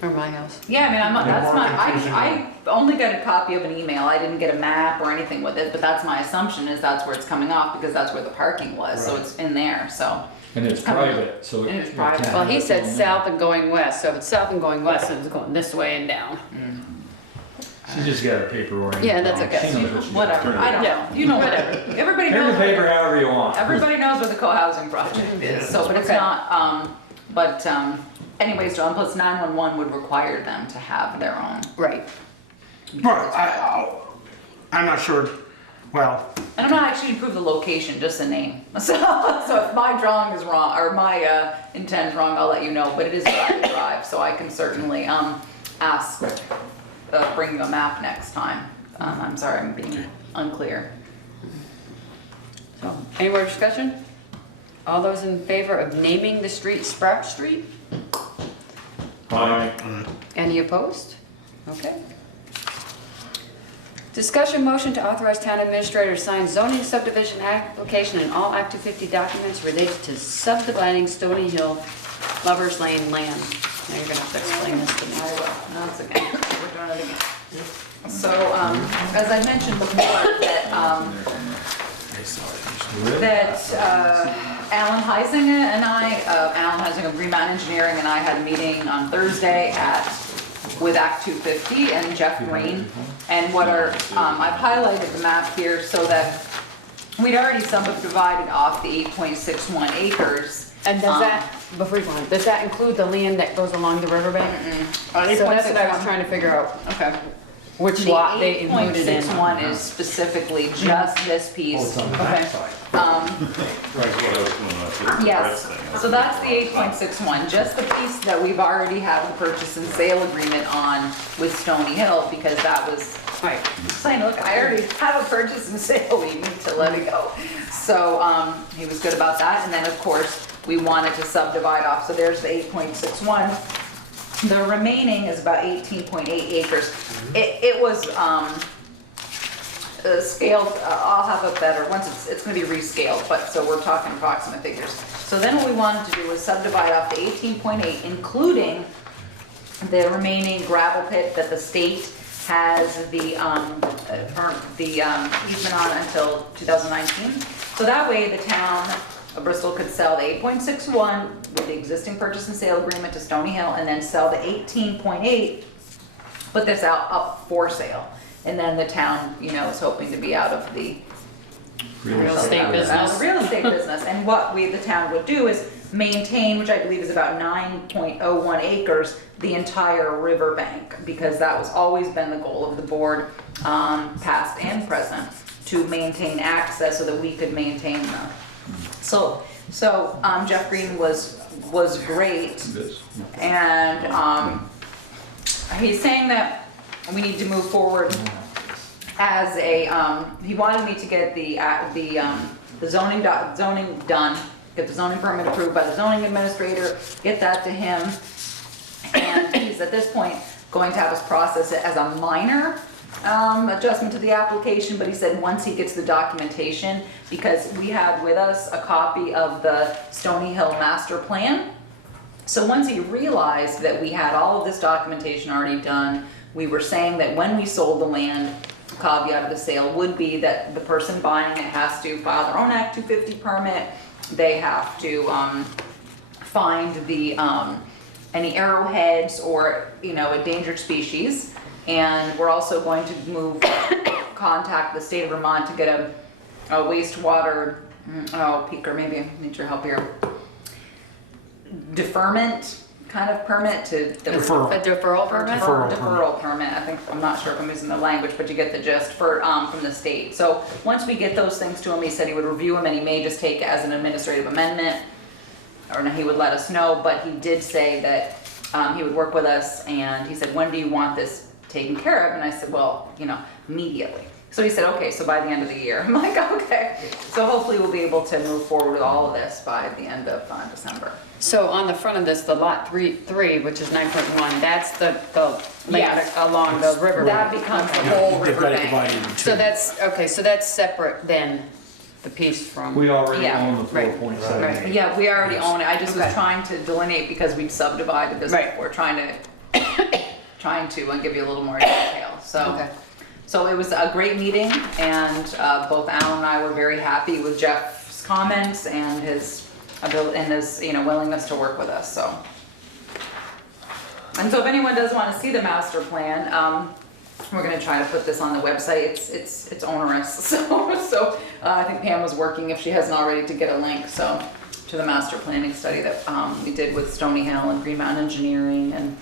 Or my house? Yeah, I mean, that's more my, confusing. I only got a copy of an email, I didn't get a map or anything with it, but that's my assumption is that's where it's coming off, because that's where the parking was, so Right. it's in there, so. And it's I mean, private, so. and it's it private. can't Well, he have said its own- south and going west, so if it's south and going west, then it's going this way and down. She just got a paper oriented. Yeah, that's okay. She knows what she's doing. Whatever, I don't Yeah. know, you know, whatever, everybody Turn knows. the paper however you want. Everybody knows what the co-housing project is, so, but it's Okay. not, anyways, John, plus 911 would require them to have their own. Right. Well, I'm not sure, well, And I'm not actually to prove the location, just the name. So if my drawing is wrong, or my intent is wrong, I'll let you know, but it is private drive, so I can certainly ask, bring you a map next time. I'm sorry, I'm being unclear. So, any more discussion? All those in favor of naming the street Sprout Street? Aye. Any opposed? Okay. Discussion motion to authorize town administrator to sign zoning subdivision application and all Act 250 documents related to subdividing Stony Hill Lovers Lane land. Now you're gonna have to explain this to me. I will, once again, we're doing it again. So, as I mentioned before, that, I saw it. Alan Heisinger and I, Alan Heisinger of Green Mountain Engineering and I had a meeting on Thursday with Act 250 and Jeff Green. And what are, I've highlighted the map here so that we'd already subdivided off the 8.61 acres. And does that, before you go on, does that include the land that goes along the riverbank? So that's what I was trying to figure out, Okay. which lot they The included in. 8.61 is specifically just this Oh, piece. it's on the Okay. backside. Yes, so that's the 8.61, just the piece that we've already have a purchase and sale agreement on with Stony Hill, because that was, Right. saying, look, I already have a purchase and sale, we need to let it go. So, he was good about that, and then of course, we wanted to subdivide off, so there's the 8.61. The remaining is about 18.8 acres. It was, scaled, I'll have a better, once it's gonna be rescaled, but, so we're talking approximate figures. So then what we wanted to do was subdivide off the 18.8, including the remaining gravel pit that the state has the easement on until 2019. So that way the town of Bristol could sell the 8.61 with the existing purchase and sale agreement to Stony Hill, and then sell the 18.8, put this out up for sale. And then the town, you know, is hoping to be out of the Real estate out of business. the real estate business. And what the town would do is maintain, which I believe is about 9.01 acres, the entire riverbank, because that was always been the goal of the board, past and present, to maintain access so that we could maintain them. So Jeff Green was great, and he's saying that we need to move forward as a, he wanted me to get the zoning done, get the zoning permit approved by the zoning administrator, get that to him. And he's at this point going to have us process it as a minor adjustment to the application, but he said once he gets the documentation, because we had with us a copy of the Stony Hill master plan. So once he realized that we had all of this documentation already done, we were saying that when we sold the land, caveat of the sale would be that the person buying it has to file their own Act 250 permit. They have to find the any arrowheads or endangered species, and we're also going to contact the state of Vermont to get a wastewater Peaker, maybe I need your help here, deferment kind of permit to Deferral. A deferral permit? Deferral permit. I think, I'm not sure if I'm using the language, but you get the gist for from the state. So once we get those things to him, he said he would review them and he may just take it as an administrative amendment, or he would let us know. But he did say that he would work with us, and he said, when do you want this taken care of? And I said, well, immediately. So he said, okay, so by the end of the year. I'm like, okay. So hopefully we'll be able to move forward with all of this by the end of December. So on the front of this, the lot 3, which is 9.1, that's the land Yes. along the river. That becomes the whole They've got it riverbank. divided into two. So that's, okay, so that's separate than the piece from. We already Yeah. own the Right. 4.7. Right. Yeah, we already own it. I just was Okay. trying to delineate because we've subdivided this Right. before, trying to give you a little more detail. Okay. So it was a great meeting, and both Alan and I were very happy with Jeff's comments and his ability and his willingness to work with us. So, and so if anyone does want to see the master plan, we're going to try to put this on the website. It's onerous, so I think Pam was working, if she hasn't already, to get a link to the master planning study that we did with Stony Hill and Green Mountain Engineering and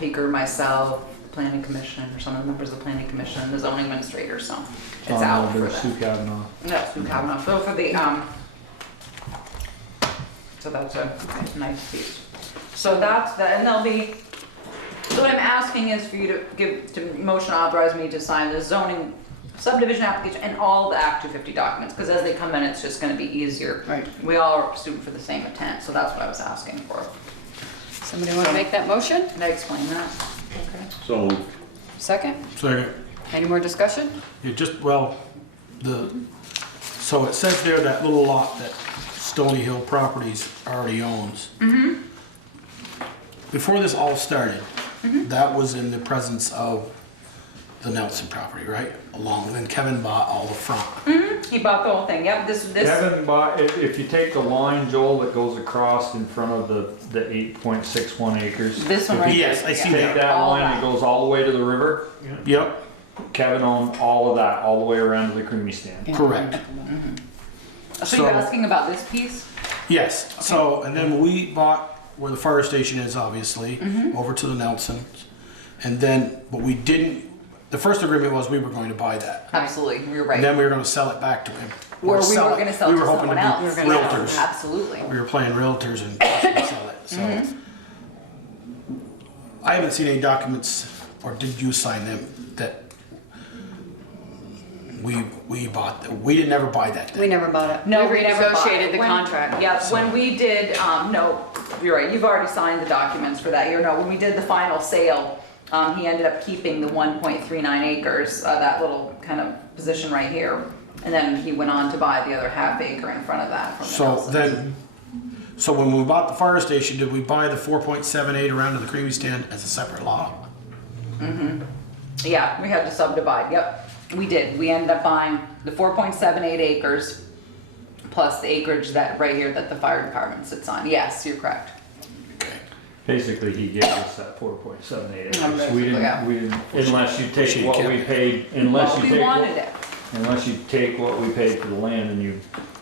Peaker, myself, Planning Commission, or some of the members of the Planning Commission, the zoning administrator, so it's out for There's that. Sue Kavanaugh. No, Sue Kavanaugh. So for the, so that's a nice piece. So that's the, and they'll be, so what I'm asking is for you to motion authorize me to sign the zoning subdivision application and all the Act 250 documents, because as they come in, it's just gonna be easier. Right. We all are student for the same intent, so that's what I was asking for. Somebody want to make that motion? Can I explain that? Okay. So Second? So, Any more discussion? so it says there that little lot that Stony Hill Properties already owns. Mm-hmm. Before this all started, that was in the presence of the Nelson property, right? And then Kevin bought all the front. He bought the whole thing, yep, this. Kevin bought, if you take the line, Joel, that goes across in front of the 8.61 acres. This one right here. Yes, I see Take that. that All line, that. it goes all the way to the river. Yep, Kevin owned all of that, all the way around to the creamy stand. correct. So you're So- asking about this piece? Yes, so, and then we bought where the fire station is, obviously, over to the Nelsons. And then, but we didn't, the first agreement was we were going to buy that. Absolutely, you're right. And then we were gonna sell it back to him. Or we were gonna sell it we to were hoping someone be else. Realtors. Absolutely. We were playing realtors and sell it, so. I haven't seen any documents, or did you sign them, that we bought, we didn't ever buy that We thing. never bought it. No, We we never bought renegotiated it. the When- contract. Yeah, when we did, no, you're right, you've already signed the documents for that year. No, when we did the final sale, he ended up keeping the 1.39 acres, that little kind of position right here. And then he went on to buy the other half acre in front of that from the So Nelsons. then, so when we bought the fire station, did we buy the 4.78 around to the creamy stand as a separate lot? Yeah, we had to subdivide, yep, we did. We ended up buying the 4.78 acres plus the acreage that, right here, that the fire department sits on. Yes, you're correct. Okay. Basically, he gave us that 4.78 acres. Basically, yeah. We didn't, unless you take She what kept we it. paid, Well, we wanted it. unless you take what we paid for the land and you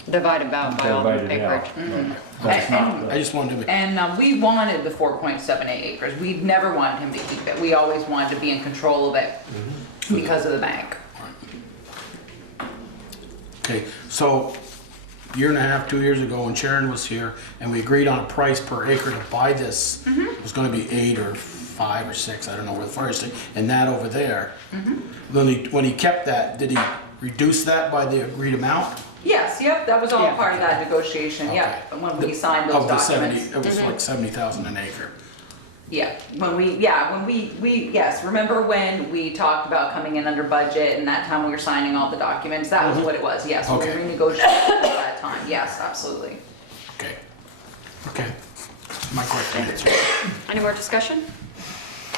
Divided about by all the divide it out. acreage. That's not And- I just wanted to, And we wanted the 4.78 acres. We never wanted him to keep it. We always wanted to be in control of it because of the bank. okay, so year and a half, 2 years ago, when Sharon was here, and we agreed on a price per acre to buy this, it was gonna be 8 or 5 or 6, I don't know where the fire station, and that over there. When he kept that, did he reduce that by the agreed amount? Yes, yep, that was all Yeah. part of that negotiation, yeah, Okay. when we signed those Of the 70, documents. it was like 70,000 an acre. Yeah, when we, yes, remember when we talked about coming in under budget and that time we were signing all the documents? That was what it was, yes, we Okay. renegotiated at that time, yes, absolutely. Okay. Okay. My question answered. Any more discussion?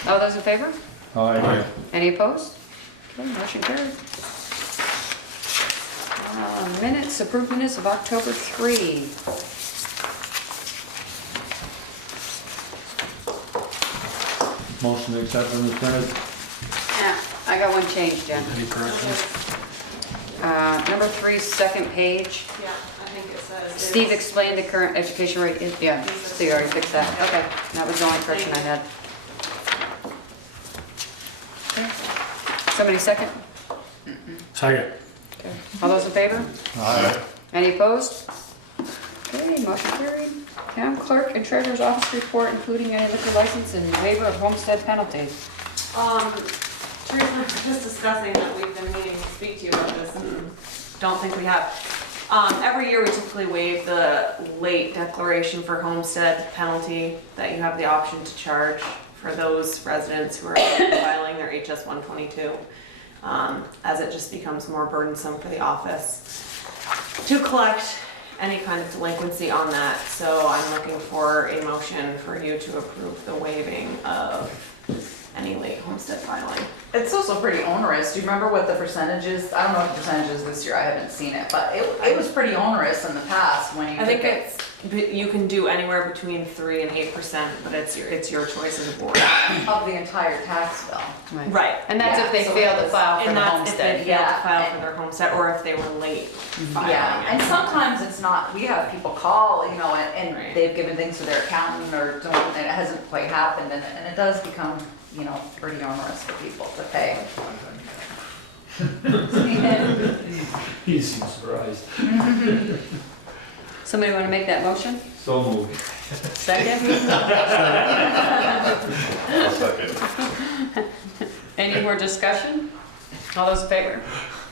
All those in favor? Aye. Any opposed? Okay, motion carried. Minutes, approved minutes of October 3. Motion to accept them as printed. Yeah, I got one change, Jen. Any corrections? Number 3, second page. Yeah, I think it says. Steve explained the current education rate, yeah, so you already fixed that, okay, that was the only correction I had. Okay. Somebody second? Second. Okay. All those in favor? Aye. Any opposed? Okay, motion carried. Town clerk and treasurer's office report, including a liquor license and waiver of homestead penalties. Teresa, we were just discussing that we've been meaning to speak to you about this and don't think we have. Every year we typically waive the late declaration for homestead penalty that you have the option to charge for those residents who are filing their HS 122, as it just becomes more burdensome for the office to collect any kind of delinquency on that. So I'm looking for a motion for you to approve the waiving of any late homestead filing. It's also pretty onerous. Do you remember what the percentage is? I don't know what the percentage is this year. I haven't seen it, but it was pretty onerous in the past when you I think took it. you can do anywhere between 3 and 8%, but it's your choice as a board. Of the entire tax bill. Right. And that's if they Yeah, so fail to it's- file for And the that's if homestead. they failed to yeah, file and- for their homestead, or if they were late filing. Yeah, and sometimes it's not, we have people call, you know, and Right. they've given things to their accountant or don't, and it hasn't quite happened, and it does become, you know, pretty onerous for people to pay. He's surprised. Somebody want to make that motion? So moved. Second? I'll second. Any more discussion? All those in favor?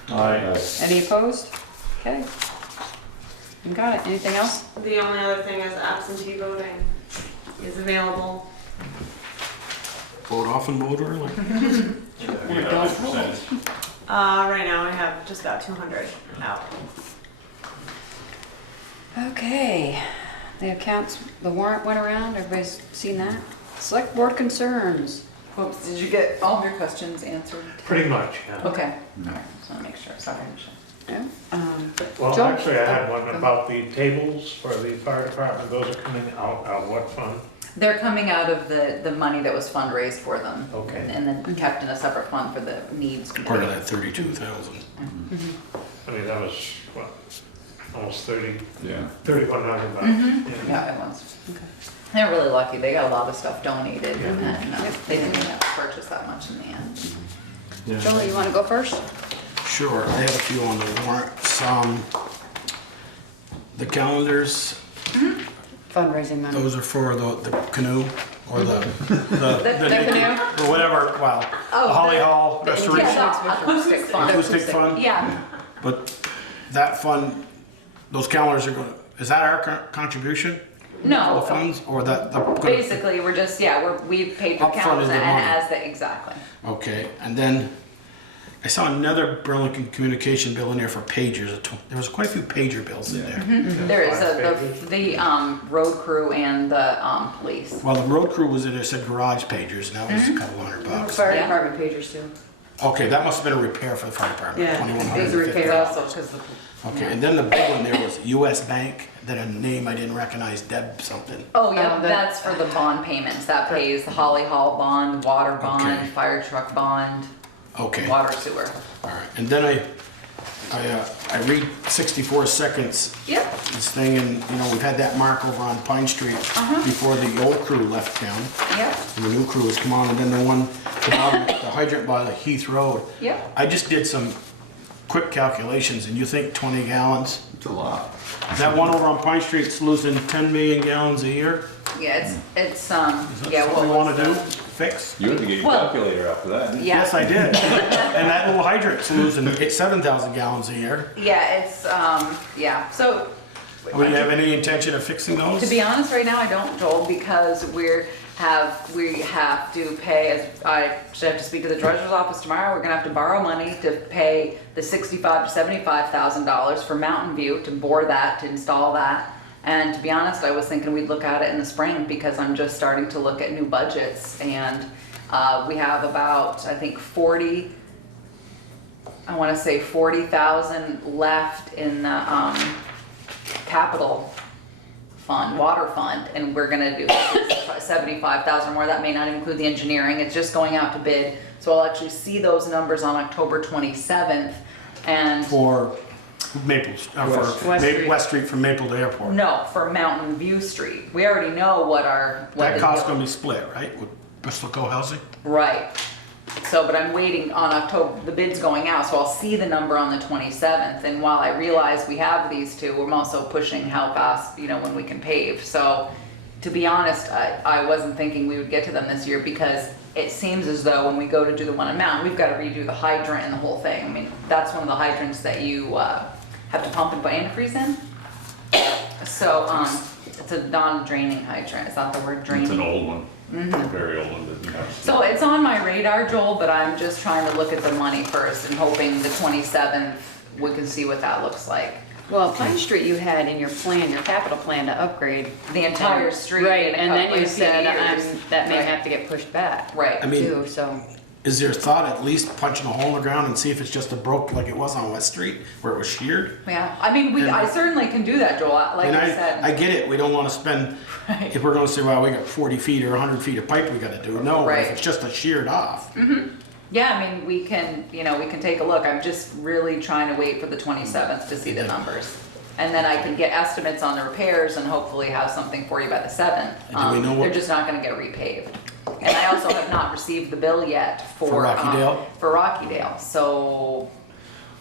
Aye. Any opposed? Okay. You got it. Anything else? The only other thing is absentee voting is available. Vote off and vote early. We got a percentage. Right now I have just about 200 out. Okay. The accounts, the warrant went around. Everybody's seen that? Select board concerns. Oops, did you get all of your questions answered? Pretty much, yeah. Okay, all right, just wanna make sure, sorry, Michelle. Yeah. Well, Joe? actually, I had one about the tables for the fire department. Those are coming out of what fund? They're coming out of the money that was fundraised for them. Okay. And then kept in a separate fund for the needs committee. Part of that 32,000. I mean, that was, what, almost Yeah. 3,100 bucks. Yeah, it was. They're really lucky, they got a lot of stuff donated and they didn't even have to purchase that much in the end. Joel, you want to go first? Sure, I have a few on the warrant. Some, the calendars, Fundraising money. those are for the canoe or the canoe? or whatever, wow. Oh, The Holly the- Hall Yeah, Restoration. the acoustic fund. Acoustic fund. Yeah, But that fund, those calendars are going, is that our contribution? The no, funds or that? basically, we're just, we've paid for Upfront is calendars the and money. as the, exactly. Okay, and then I saw another Burlington communication bill in there for pagers. There was quite a few pager bills in there. There is Five the road crew and the police. Well, the road crew was in there, said garage pagers, and that was a couple $100. Fire Yeah. department pagers too. Okay, that must have been a repair for the fire department. Yeah. These are repairs $2,150. also because the Okay, and then the big one there was US Bank, then a name I didn't recognize, Deb something. Oh, yeah, the- that's for the bond payments. That pays the Holly Hall bond, water bond, Okay. fire truck bond, Okay, all water sewer. right. And then I read 64 seconds, Yep. this thing, and, you know, we've had that mark over on Pine Street before the old crew left town, Yep. and the new crew has come on, and then the one, the hydrant by the Heath Road. Yep. I just did some quick calculations, and you think 20 gallons? It's a lot. That one over on Pine Street's losing 10 million gallons a year? Yeah, it's Is that yeah, something we what wanna was do? the- Fix? You have to get your Well- calculator after that. Yeah. Yes, I did. And that little hydrant's losing 7,000 gallons a year. Yeah, it's, yeah, so Do you have any intention of fixing those? To be honest, right now, I don't, Joel, because we have to pay, as I should have to speak to the treasurer's office tomorrow, we're gonna have to borrow money to pay the $65,000 to $75,000 for Mountain View, to bore that, to install that. And to be honest, I was thinking we'd look at it in the spring, because I'm just starting to look at new budgets, and we have about, I think, 40,000 left in the capital fund, water fund, and we're gonna do 75,000 more. That may not include the engineering, it's just going out to bid. So I'll actually see those numbers on October 27th, and For Maple, West Street. West Street from Maple to Airport. no, for Mountain View Street. We already know what That the cost's deal- gonna be split, right? With Bristol Cohelsing? Right. So, but I'm waiting on October, the bid's going out, so I'll see the number on the 27th. And while I realize we have these two, we're also pushing how fast, when we can pave. So, to be honest, I wasn't thinking we would get to them this year, because it seems as though when we go to do the one in Mountain, we've got to redo the hydrant and the whole thing. I mean, that's one of the hydrants that you have to pump and antifreeze in. So, it's a non-draining hydrant. Is that the word, draining? It's an old one, very old one, doesn't have. So it's on my radar, Joel, but I'm just trying to look at the money first and hoping the 27th, we can see what that looks like. Well, Pine Street you had in your plan, your capital plan to upgrade. The entire street. Right, in a and then couple- you in a few said years. that may Right. have to get pushed back Right. I mean, too, so. is there a thought at least punching a hole in the ground and see if it's just a broke like it was on West Street where it was sheared? Yeah, I mean, I certainly can do that, Joel, like And I I said. get it, we don't wanna spend, Right. if we're gonna say, well, we got 40 feet or 100 feet of pipe we gotta do. No, but Right. if it's just a sheared off. Yeah, I mean, we can take a look. I'm just really trying to wait for the 27th to see the numbers. And then I can get estimates on the repairs and hopefully have something for you by the 7th. And do we know what- They're just not gonna get repaved. And I also have not received the bill yet for Rockydale? For Rockydale, so,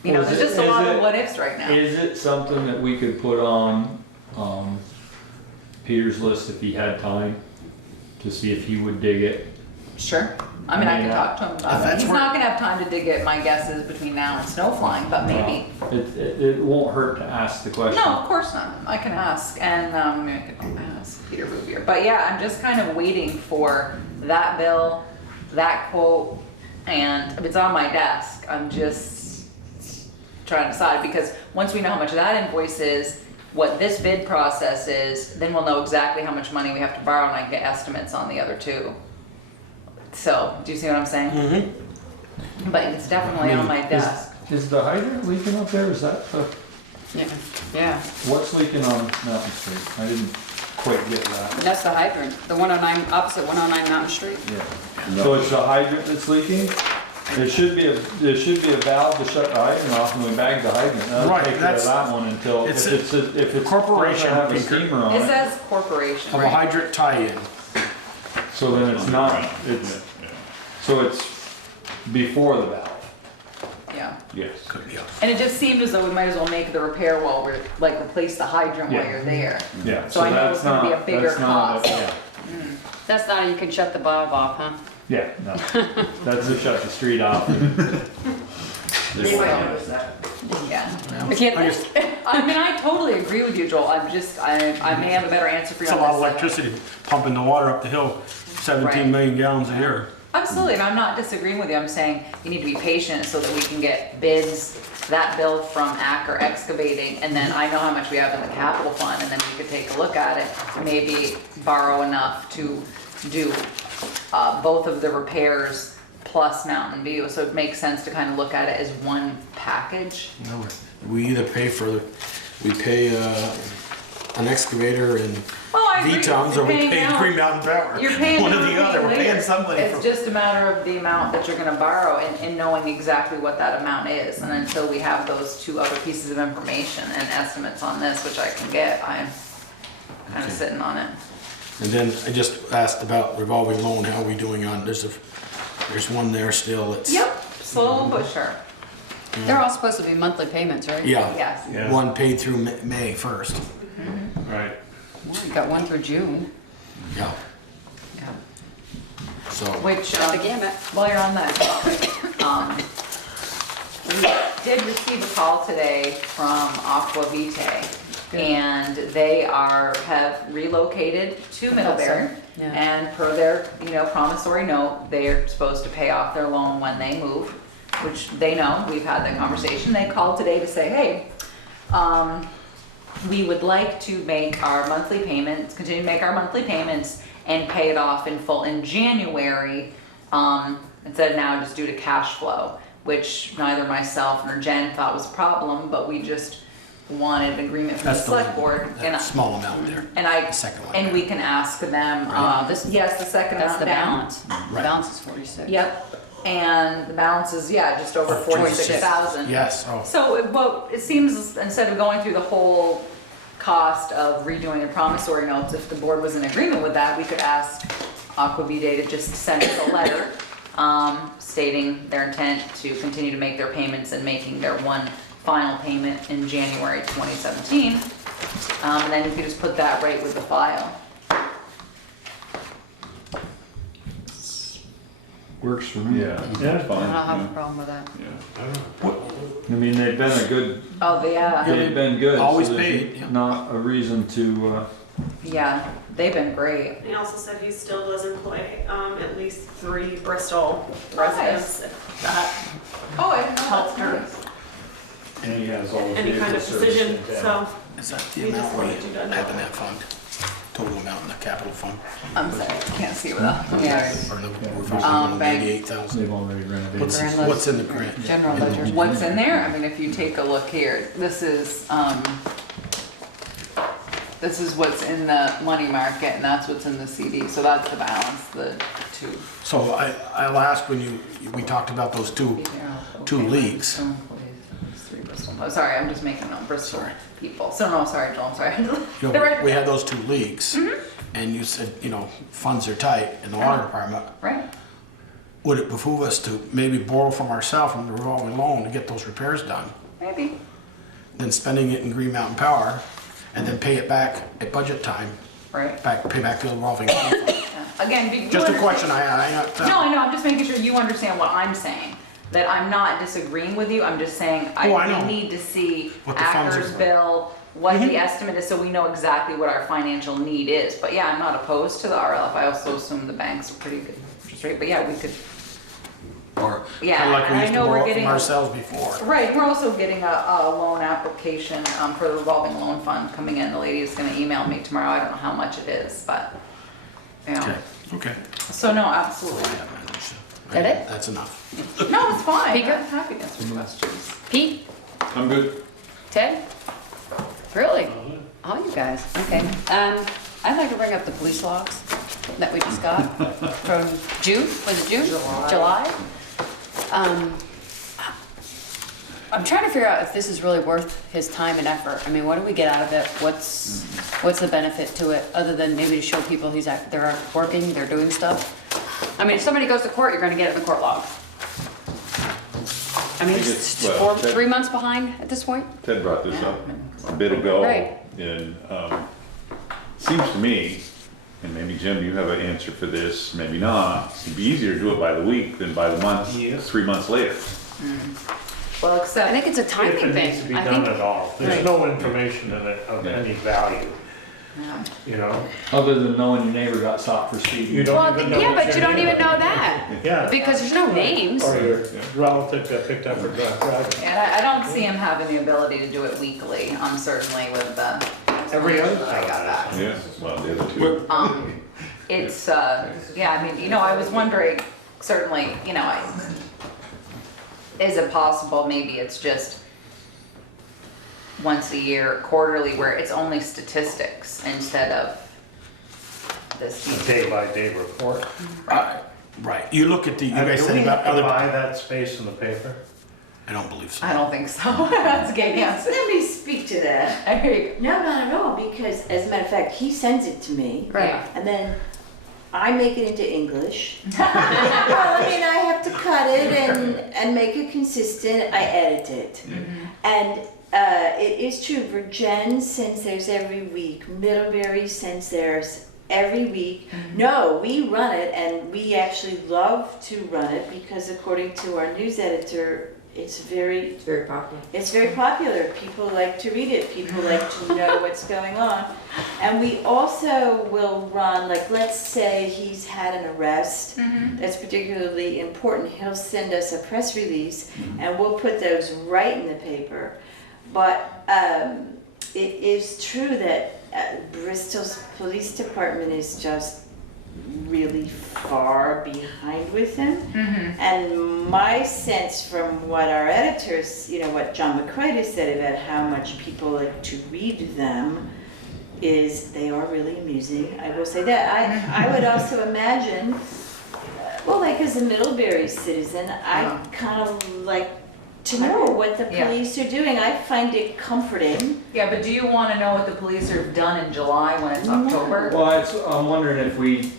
Was there's it- just a lot is of it- what ifs right now. Is it something that we could put on, Peter's list if he had time, to see if he would dig it? Sure. I mean, I can Yeah. talk to him If about it. that's He's where- not gonna have time to dig it, my guess is, between now and snow flying, but maybe. It won't hurt to ask the question. No, of course not. I can ask, and maybe I could ask Peter Rubier. But yeah, I'm just kind of waiting for that bill, that quote, and it's on my desk. I'm just trying to decide, because once we know how much that invoice is, what this bid process is, then we'll know exactly how much money we have to borrow, and I can get estimates on the other two. So, do you see what I'm saying? Mm-hmm. But it's definitely on my desk. Is the hydrant leaking up there? Is that the, Yeah, what's leaking on Mountain Street? I didn't quite get that. that's the hydrant, the 109, opposite 109 Mountain Street. Yeah. So it's the hydrant that's leaking? There should be a valve to shut the hydrant off, and we bag the hydrant. That'll Right, take care of that's- that one until, it's if it's corporation, doesn't have a Pinker. steamer on It it. says corporation, Of a right? hydrant tie-in. So then it's not, so it's before the valve. Yeah. Yes. Could be off. And it just seemed as though we might as well make the repair while we're, replace the hydrant while Yeah. you're there. Yeah. So I know it's gonna be a bigger that's not cost. yeah. That's not, you can shut the valve off, huh? Yeah, no. That's to shut the street off. They might notice that. Yeah. I can't, I mean, I totally agree with you, Joel. I may have a better answer for you It's a on lot of this. electricity pumping the water up the hill, 17 million gallons a year. Absolutely, and I'm not disagreeing with you. I'm saying you need to be patient so that we can get bids, that bill from Acker Excavating, and then I know how much we have in the capital fund, and then we could take a look at it, maybe borrow enough to do both of the repairs plus Mountain View. So it makes sense to kind of look at it as one package. No, we either pay an excavator and Well, I agree. VTOMs, or we You're paying pay out- Green Mountain Power. You're paying One or out the other, we're later. paying somebody It's for. just a matter of the amount that you're gonna borrow and knowing exactly what that amount is. And until we have those two other pieces of information and estimates on this, which I can get, I'm kind of sitting on it. And then I just asked about revolving loan, how are we doing on, there's one there still, it's. Yep, slow but sure. they're all supposed to be monthly payments, right? Yeah, Yes. Yeah. one paid through May 1st, Right. Well, you got one through June. yeah, Yeah. so. Which, Got the gamut. while you're on that topic, we did receive a call today from Aqua Vitae, Good. And they have relocated to Middlebury. Yeah. And per their, promissory note, they're supposed to pay off their loan when they move, which they know. We've had that conversation. They called today to say, hey, we would like to make our monthly payments, continue to make our monthly payments and pay it off in full in January, instead of now just due to cash flow, which neither myself nor Jen thought was a problem, but we just wanted an agreement from the That's select board. that small amount there. And I, The second one. and we can ask them, the second That's amount the down. balance. The Right. balance is 46. Yep, and the balance is, just over Oh, 46,000. Yes, oh, So it seems, instead of going through the whole cost of redoing the promissory notes, if the board was in agreement with that, we could ask Aquavitae to just send us a letter stating their intent to continue to make their payments and making their one final payment in January 2017. And then you could just put that right with the file. Works for me. Yeah, Yeah. that's I fine. don't have a yeah. problem with that. Yeah. I don't know. I mean, they've been a good, Oh, they've been good. so Always there's paid, yeah. Not a reason to, yeah, they've been great. He also said he still does employ at least 3 Bristol residents. If that Oh, I didn't know helps that's her. nice. And he has all the Any kind of vehicle decision, service in town. so. is that the We just amount we wanted you to know. have in that fund? Total amount in the capital fund? I'm sorry, I can't see without. I'm Yeah. sorry. Or no, we're bank. 88,000. they've already renovated. What's, Grand list. what's in the grant? General ledger. What's in there? I mean, if you take a look here, this is what's in the money market and that's what's in the CD. So that's the balance, the two. So I'll ask when we talked about those two leaks. Oh, sorry, I'm just making up Bristol Sorry. people. So no, sorry, Joel, I'm sorry. You They're know, right. we had those 2 leaks, and you said, funds are tight in the water department. Right. Would it behoove us to maybe borrow from ourselves from the revolving loan to get those repairs done? Maybe. Then spending it in Green Mountain Power, and then pay it back at budget time, Right. pay back the revolving loan fund? Yeah. Again, you Just a understand- question I had, No, I know, I'm just making sure you understand what I'm saying. That I'm not disagreeing with you, I'm just saying Oh, I know. we need to see What the funds Acker's are. bill, what the estimate is, so we know exactly what our financial need is. But yeah, I'm not opposed to the RLF, I also assume the banks are pretty good interest rate, but yeah, we could, Or Yeah, kind of like and we I used to know we're borrow from getting a- ourselves before. right, we're also getting a loan application for the revolving loan fund coming in. The lady is gonna email me tomorrow, I don't know how much it is, but, you know. Okay. So no, absolutely. That it? That's enough. No, it's fine, Speaker? I'm happy to answer questions. Pete? I'm good. Ted? Really? All you guys, okay. I'd like to bring up the police logs that we just got from June, was it June? July. I'm trying to figure out if this is really worth his time and effort. I mean, what do we get out of it? What's the benefit to it, other than maybe to show people they're working, they're doing stuff? I mean, if somebody goes to court, you're gonna get it in the court log. I mean, I think it's it's, well, 3 months behind at this point? Ted brought this up a bit ago. Right. And seems to me, and maybe Jim, you have an answer for this, maybe not, it'd be easier to do it by the week than by the month, Yes. 3 months later. Well, I except, think it's a If timing it thing. needs to be I done think, at all. There's Right. no information in it of Yeah. any value, yeah. you know? Other than knowing your neighbor got stopped for speeding. You don't well, even know yeah, it's but you your don't even neighbor. know that, Yeah. because there's no names. Or your relative got picked up for drunk driving. And I don't see him having the ability to do it weekly, certainly with the. Every other that I got town back. Yeah, well, the other two. It's, yeah, I mean, I was wondering, certainly, is it possible, maybe it's just once a year, quarterly, where it's only statistics instead of this. A day-by-day report. Right. You look at you guys Do said we about have to other. buy that space in the paper? I don't believe so. I don't think so. That's a good answer. Let me speak to that. There you go. No, not at all, because as a matter of fact, he sends it to me. Right. And then I make it into English. Well, I mean, I have to cut it and make it consistent. I edit it. And it is true, Virgin sends theirs every week. Middlebury sends theirs every week. No, we run it, and we actually love to run it because according to our news editor, It's very, It's very popular. it's very popular. People like to read it. People like to know what's going on. And we also will run, like, let's say he's had an arrest that's particularly important. He'll send us a press release and we'll put those right in the paper. But it is true that Bristol's police department is just really far behind with him. And my sense from what our editors, what John McCoy said about how much people like to read them, is they are really amusing. I will say that. I would also imagine, well, like as a Middlebury citizen, I kind of like to know what the police are doing. I find it comforting. Yeah, but do you want to know what the police have done in July when it's October? Well, I'm wondering if we,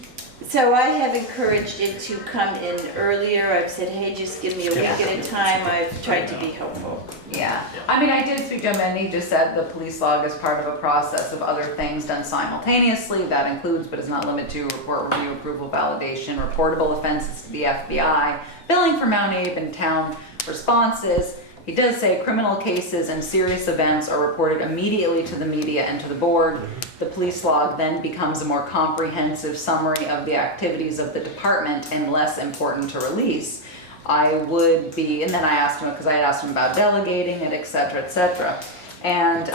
So I have encouraged it to come in earlier. I've said, hey, just give me a week at a time. I've tried to be helpful. Yeah, I mean, I did speak to him and he just said the police log is part of a process of other things done simultaneously. That includes, but is not limited to, report, review, approval, validation, reportable offenses to the FBI, billing for Mount Abe and town responses. He does say criminal cases and serious events are reported immediately to the media and to the board. The police log then becomes a more comprehensive summary of the activities of the department and less important to release. I would be, and then I asked him, because I had asked him about delegating it, et cetera, et cetera. And,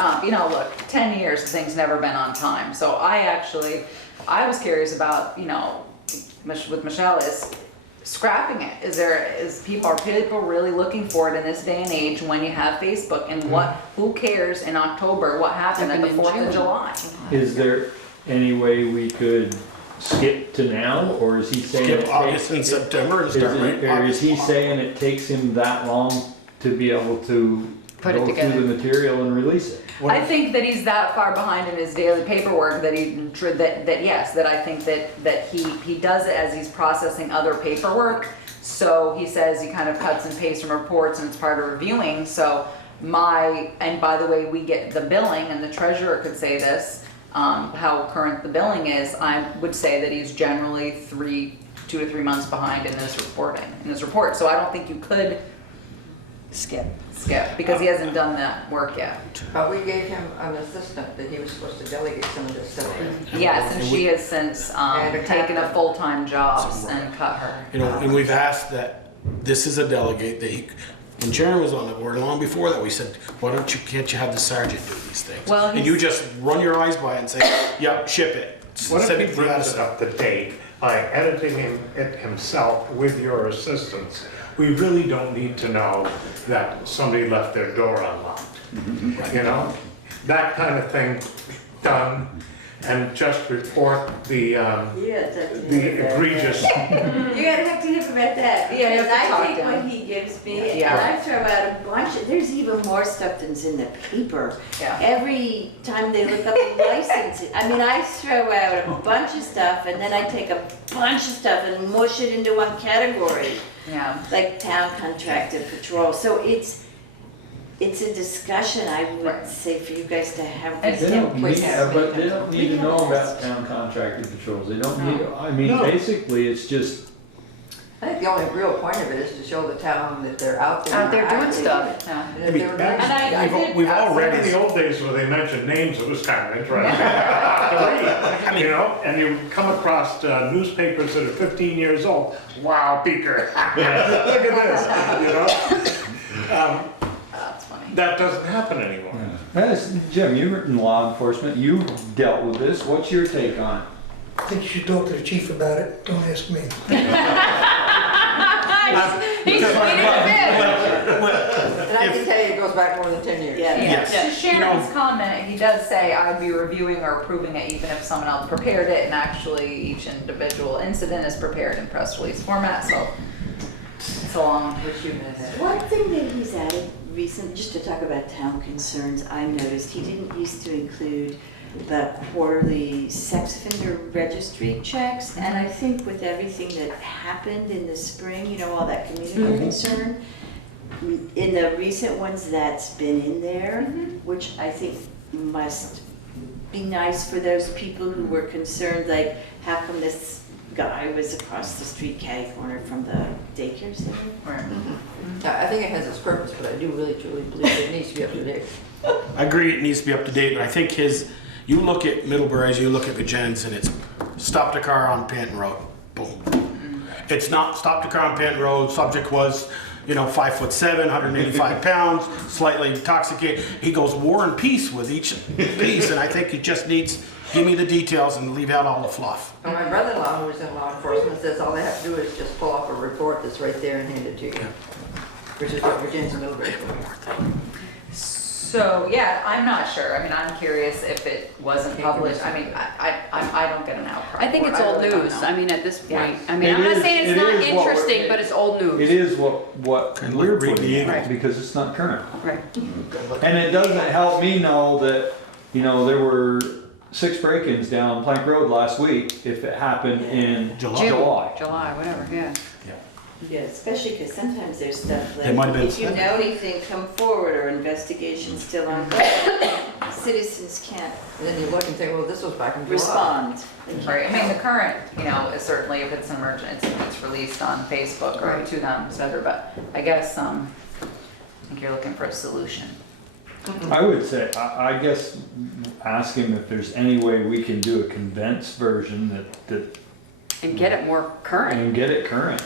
look, 10 years, the thing's never been on time. So I was curious about, with Michelle is, scrapping it. Are people really looking for it in this day and age when you have Facebook? And who cares in October what happened at the 4th of July? is there any way we could skip to now, or is he saying? Skip August and September and start right Or is he saying it takes him that long to be able to Put it go together. through the material and release it? I think that he's that far behind in his daily paperwork that I think that he does it as he's processing other paperwork. So he says he kind of cuts and pastes from reports and it's part of reviewing. So and by the way, we get the billing, and the treasurer could say this, how current the billing is. I would say that he's generally 2 to 3 months behind in this report. So I don't think you could skip because he hasn't done that work yet. But we gave him an assistant that he was supposed to delegate some of this stuff to. Yes, and she has since taken a full-time job and cut her. And we've asked that this is a delegate that when Sharon was on the board, long before that, we said, can't you have the sergeant do these things? Well, and you just run your eyes by it and say, yeah, ship it. What Send if he to the brings it up to date by editing it himself with your assistance? We really don't need to know that somebody left their door unlocked. That kind of thing done, and just report the egregious. You gotta have to hear about that. Yeah, you have Because to talk I take to him. what he gives me Yeah. and I throw out a bunch of, there's even more stuff than's in the paper. Yeah. Every time they look up a license, I throw out a bunch of stuff and then I take a bunch of stuff and mush it into one category, Yeah. like town contracted patrol. So it's a discussion I would Right. say for you guys to have. And They don't with need, him. but they don't need to know We about have town contracted patrols. They don't No. need, No. basically, it's just, I think the only real point of it is to show the town that they're out there. Out there doing active. stuff. Yeah. And if they were doing And stuff- We've In already, the old days where they mentioned names, it was kind of interesting. And you come across newspapers that are 15 years old. Wow, Beaker. Look at this. That's funny. That doesn't happen anymore. Jim, you've written law enforcement, you've dealt with this. What's your take on it? I think you should talk to the chief about it, don't ask me. He's tweeted a bit. And I can tell you it goes back more than 10 years. Yeah. Yes. To Shannon's comment, he does say I'd be reviewing or approving it even if someone else prepared it, and actually each individual incident is prepared in press release format, so it's a long issue. One thing that he's added recently, just to talk about town concerns, I noticed he didn't used to include the quarterly sex offender registry checks, and I think with everything that happened in the spring, all that community concern, in the recent ones that's been in there, which I think must be nice for those people who were concerned, like, how come this guy was across the street catty corner from the daycare center. I think it has its purpose, but I do really truly believe it needs to be up to date. I agree it needs to be up to date, but I think you look at Middlebury's, you look at Gajen's, and it's stop the car on Panton Road, boom. It's not stop the car on Panton Road, subject was, 5'7", 185 pounds, slightly intoxicated. He goes war and peace with each piece, and I think he just needs, give me the details and leave out all the fluff. And my brother-in-law, who was in law enforcement, says all they have to do is just pull off a report that's right there and hand it to you. Which is what Virginia's and Middlebury's doing. So, yeah, I'm not sure. I mean, I'm curious if it wasn't published. I mean, I don't get an outcry. I think it's old really don't news. know. I mean, at this point, Yeah. I mean, It I'm not is- saying it's it not is what interesting, we're- but it's old news. It is what And we're we're putting being- out, because it's not current. Right. And it doesn't help me know that, there were 6 break-ins down Plank Road last week if it happened in July. July, whatever, yeah. Yeah, especially because sometimes there's stuff They might have like, been if you said. know anything, come forward, or investigation's still ongoing. Citizens can't And then you look and say, well, this was back in July. respond. They can't Right, I mean, the help. current, is certainly if it's an emergent, it's released on Facebook or Right. to them, et cetera, but I guess, I think you're looking for a solution. I would say, I guess, ask him if there's any way we can do a condensed version that And get it more current. and get it current.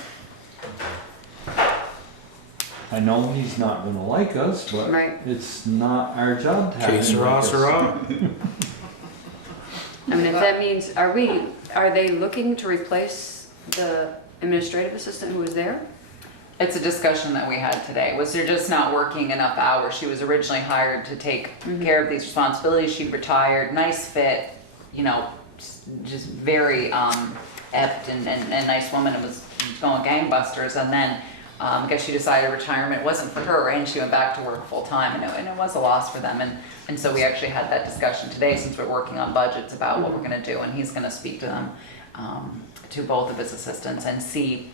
I know he's not gonna like us, but Right. it's not our job to have Que him sera, like us. sera. I mean, if that means, are they looking to replace the administrative assistant who was there? It's a discussion that we had today. Was there just not working enough hours? She was originally hired to take care of these responsibilities. She retired, nice fit, just very apt and nice woman. It was going gangbusters. And then I guess she decided retirement wasn't for her, and she went back to work full time. And it was a loss for them. And so we actually had that discussion today, since we're working on budgets, about what we're going to do. And he's going to speak to them, to both of his assistants, and see.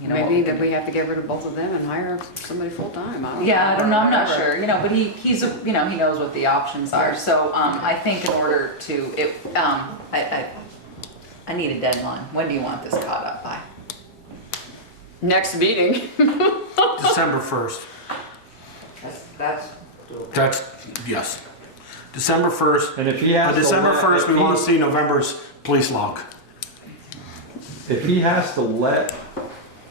What Maybe that we have to get rid of both of them and hire somebody full-time, I don't know. Yeah, I don't know, I'm not Whatever. sure, but he's, he knows what the options are, so, I think in order to, I need a deadline. When do you want this caught up by? Next meeting. December 1st. That's Yes. December 1st. And if he has On to December let- 1st, we if want to he- see November's police log. If he has to let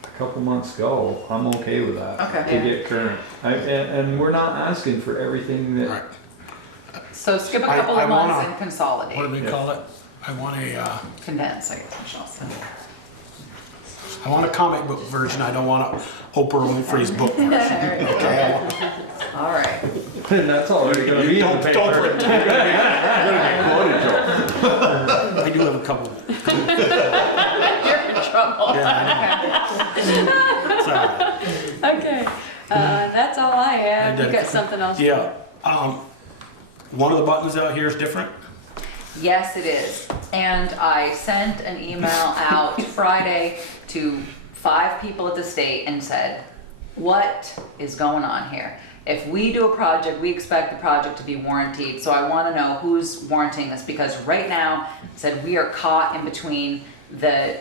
a couple months go, I'm okay with that. Okay. To get current. And we're not asking for everything that, Right. So skip a I- couple I of months wanna- and What do consolidate, we call it? I want condense, I guess I shall say. a comic book version. I don't want a Oprah Winfrey's book version. Okay. All right. and that's already gonna be in the paper. I do have a couple. You're in trouble. Yeah, I know. Sorry. Okay, that's all I have. You got something else? Yeah. One of the buttons out here is different. Yes, it is. And I sent an email out Friday to 5 people at the state and said, what is going on here? If we do a project, we expect the project to be warranted. So I want to know who's warranting this, because right now, said we are caught in between the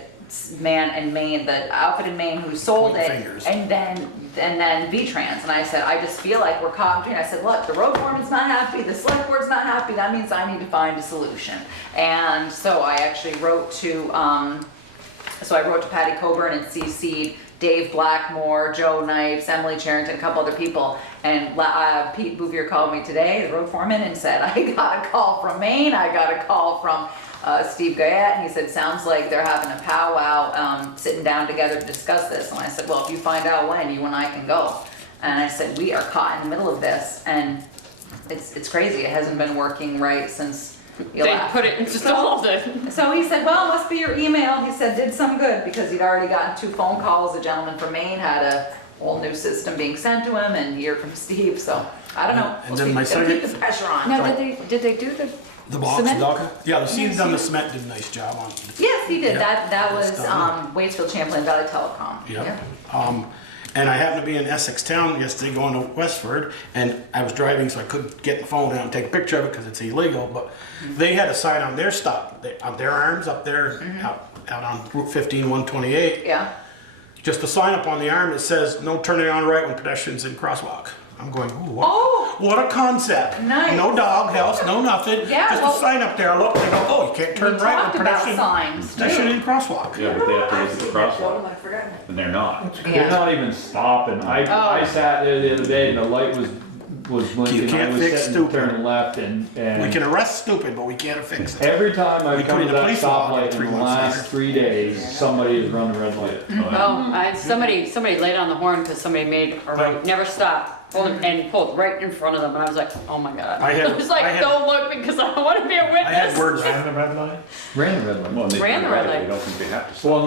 man in Maine, the outfit in Maine who sold Point it, fingers. and then V-Trans. And I said, I just feel like we're caught in between. I said, look, the road foreman's not happy, the select board's not happy. That means I need to find a solution. And so I actually wrote to, Patty Coburn and CC'd Dave Blackmore, Joe Knipes, Emily Charrington, a couple other people. And Pete Bouvier called me today, the road foreman, and said, I got a call from Maine, I got a call from Steve Guyette, and he said, sounds like they're having a powwow, sitting down together to discuss this. And I said, well, if you find out when, you and I can go. And I said, we are caught in the middle of this, and it's crazy. It hasn't been working right since you They left. put it, installed it. So he said, well, it must be your email. He said, did some good, because he'd already gotten 2 phone calls. A gentleman from Maine had a whole new system being sent to him, and here from Steve. So I don't know. And then my We'll keep the second- pressure on. Now, did they do The box, Cement? Doca? Yeah, the Steve's done the cement, did a nice job on it. Yes, he did. Yeah, That that's was done. Waitsfield Champlain Valley Telecom. Yep. And I happened to be in Essex town yesterday going to Westford, and I was driving, so I couldn't get the phone out and take a picture of it because it's illegal, but they had a sign on their stop, on their arms up there, out on Route 15, 128. Yeah. Just a sign up on the arm that says, no turning on right when pedestrians in crosswalk. I'm going, ooh, what a concept. Nice. No dog house, no nothing. Yeah, Just well- a sign up there. I look and I go, oh, you can't turn We right talked when about pedestrian, signs pedestrian too. in crosswalk. Yeah, but they have to look at the crosswalk, I've forgotten it. and they're not. They're Yeah. not even stopping. I sat there the other day and the light was blinking. can't I was fix setting to stupid. turn left and We can arrest stupid, but we can't fix it. every time We I've put come in to the that police law stoplight in 3 the months last later. 3 days, somebody has run a red light. Oh, somebody laid on the horn because somebody made a right, never stopped, and pulled right in front of them, and I was like, oh my god. I had- It was like, I had- don't look because I don't want to be a I had witness. words. Ran the red line? Ran the red light. Well, and they Ran the turn red right, light. they don't think they have to stop. Well,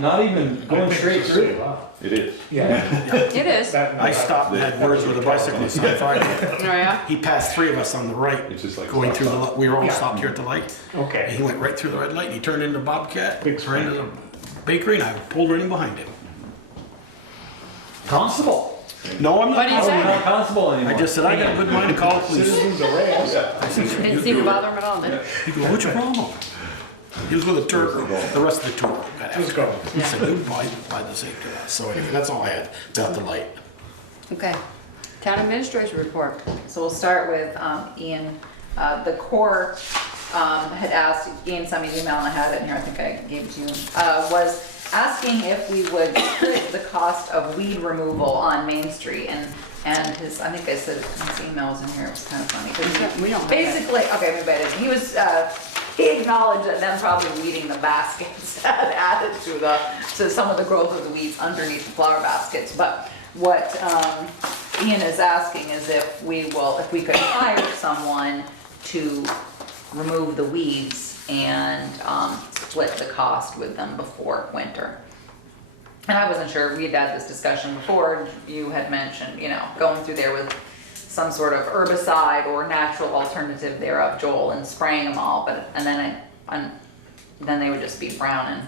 not even going straight through. It is. Yeah. It is. Oh I stopped and had words with a bicyclist on Friday. yeah? He passed 3 of us on the right, It's just like going stop through the, sign. we were all Yeah. stopped here at the light. And Okay. he went right through the red light, and he turned into Bobcat, Big turned into the bakery, and I pulled right in behind him. Constable. No, I'm What not. did he Oh, say? you're not constable anymore. I just said, I got a good mind to call the police. Citizens arrest. Didn't seem to bother him at all, did it? He goes, what's your problem? He was with a tour group, the rest of the tour. got Who's after him. going? He said, you buy the safety of that. So anyway, that's all I had about the light. Okay. Town administration report. So we'll start with Ian. The Corps had asked, Ian sent me an email and I had it in here, I think I gave it to you, was asking if we would split the cost of weed removal on Main Street. And his, I think I said his email was in here, it was kind of funny. 'Cause We don't have that. basically, okay, maybe I didn't. He acknowledged that them probably weeding the baskets had added to some of the growth of the weeds underneath the flower baskets. But what Ian is asking is if we could hire someone to remove the weeds and split the cost with them before winter. And I wasn't sure, we'd had this discussion before, you had mentioned, going through there with some sort of herbicide or natural alternative thereof, Joel, and spraying them all, and then they would just be browning.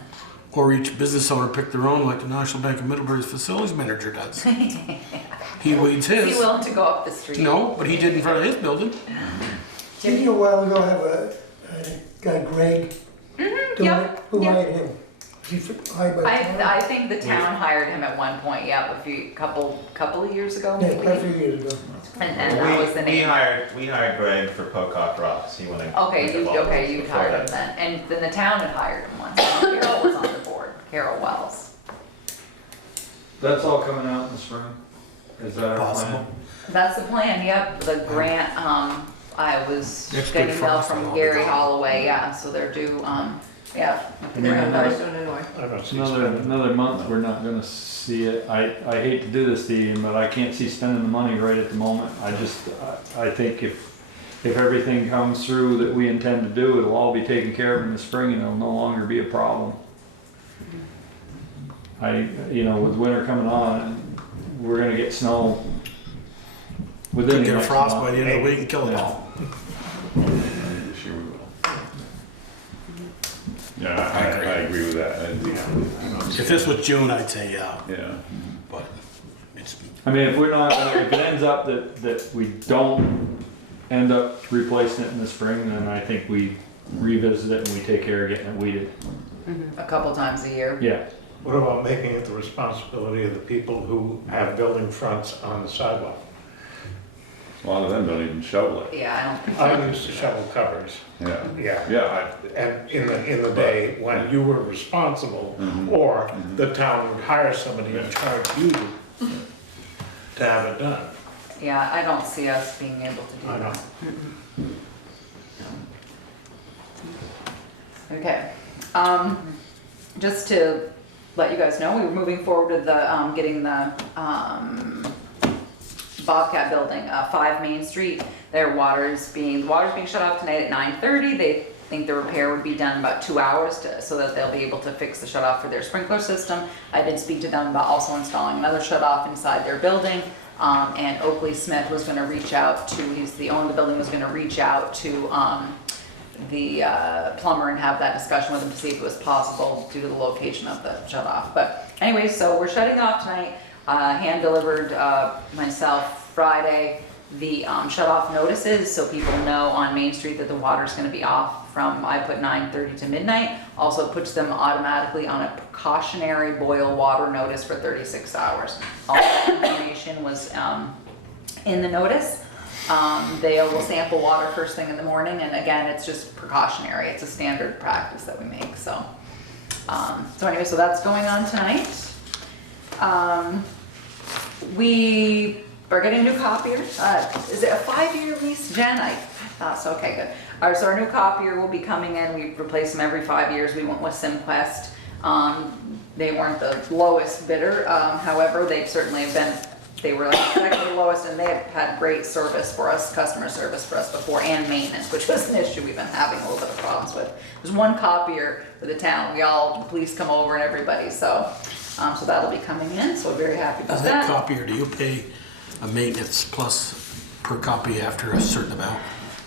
Or each business owner pick their own, like the National Bank of Middlebury's facilities manager does. He weeds Is he his. willing to go up the street? No, but he did in front of his building. Didn't you a while ago have a guy, Greg, doing Yep, it? Who yep. hired him? Was he hired by the town? I think the town hired him at one point, yeah, couple of years ago, Yeah, maybe. quite a few years ago. And that was the We name. hired Greg for Pocock Rocks. He went and. Okay, you hired him then, and then the town had hired him once, Carol was on the board, Carol Wells. That's all coming out in the spring? Is that our Possible. plan? That's the plan, yep, the grant, I was Next getting week an email frost from will Gary be gone. Holloway, yeah, so they're due, yeah. I mean, Very soon anyway. I don't see Another spending. month, we're not gonna see it. I hate to do this to you, but I can't see spending the money right at the moment. I think if everything comes through that we intend to do, it'll all be taken care of in the spring and it'll no longer be a problem. With winter coming on, we're gonna get snow within Could the get a next frost month. by the end of the week and kill it Yeah. all. This year we will. Yeah, I agree with that. If this was June, I'd say yeah, Yeah. but it's, I mean, if it ends up that we don't end up replacing it in the spring, then I think we revisit it and we take care of getting it weeded. A couple times a year. Yeah. What about making it the responsibility of the people who have building fronts on the sidewalk? A lot of them don't even shovel it. Yeah, I don't think. I used to shovel covers, Yeah. yeah. Yeah, And in the day when you were responsible, Mhm. or the town would hire somebody and charge you to have it done. Yeah, I don't see us being able to do I know. that. Okay, just to let you guys know, we were moving forward with the, getting the, Bobcat Building, 5 Main Street. The water's being shut off tonight at 9:30. They think the repair would be done in about 2 hours so that they'll be able to fix the shut off for their sprinkler system. I did speak to them about also installing another shut off inside their building. And Oakley Smith was gonna reach out to, he's the owner of the building, was gonna reach out to, the plumber and have that discussion with him to see if it was possible due to the location of the shut off. But anyway, so we're shutting off tonight. Hand delivered myself Friday. the shut-off notices, so people know on Main Street that the water's gonna be off from, I put 9:30 to midnight. Also puts them automatically on a precautionary boil water notice for 36 hours. All that information was in the notice. They will sample water first thing in the morning, and again, it's just precautionary. It's a standard practice that we make, so. So anyway, so that's going on tonight. We are getting a new copier. Is it a 5-year lease, Jen? I thought so, okay, good. All right, so our new copier will be coming in. We replace them every 5 years. We went with SimQuest. They weren't the lowest bidder. However, they certainly have been, they were like second lowest, and they have had great service for us, customer service for us before, and maintenance, which was an issue we've been having a little bit of problems with. There's one copier for the town. The police come over and everybody, so that'll be coming in, so we're very happy about Is that. that copier, do you pay a maintenance plus per copy after a certain amount?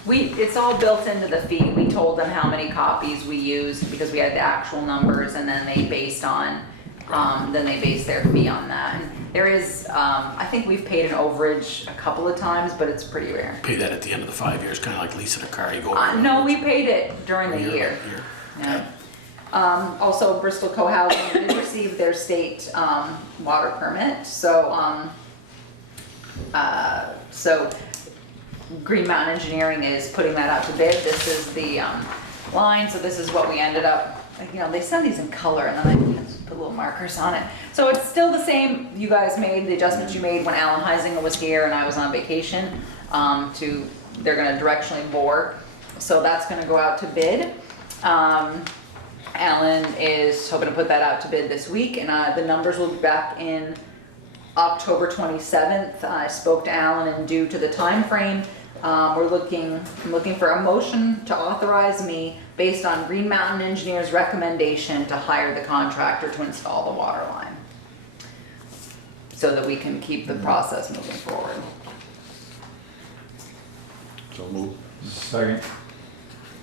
It's all built into the fee. We told them how many copies we used because we had the actual numbers, and then they based their fee on that. And there is, I think we've paid an overage a couple of times, but it's pretty rare. Pay that at the end of the 5 years, kind of like leasing a car, you go. No, we paid it during the year. Okay. Yeah. Also, Bristol Co-housing did receive their state water permit, so Green Mountain Engineering is putting that out to bid. This is the line, so this is what we ended up, they send these in color, and then I put little markers on it. So it's still the same, you guys made the adjustments you made when Alan Heisinger was here and I was on vacation. They're gonna directionally bore, so that's gonna go out to bid. Alan is hoping to put that out to bid this week, and the numbers will be back in October 27th. I spoke to Alan, and due to the time frame, I'm looking for a motion to authorize me based on Green Mountain Engineers' recommendation to hire the contractor to install the water line, so that we can keep the process moving forward. So move. Second.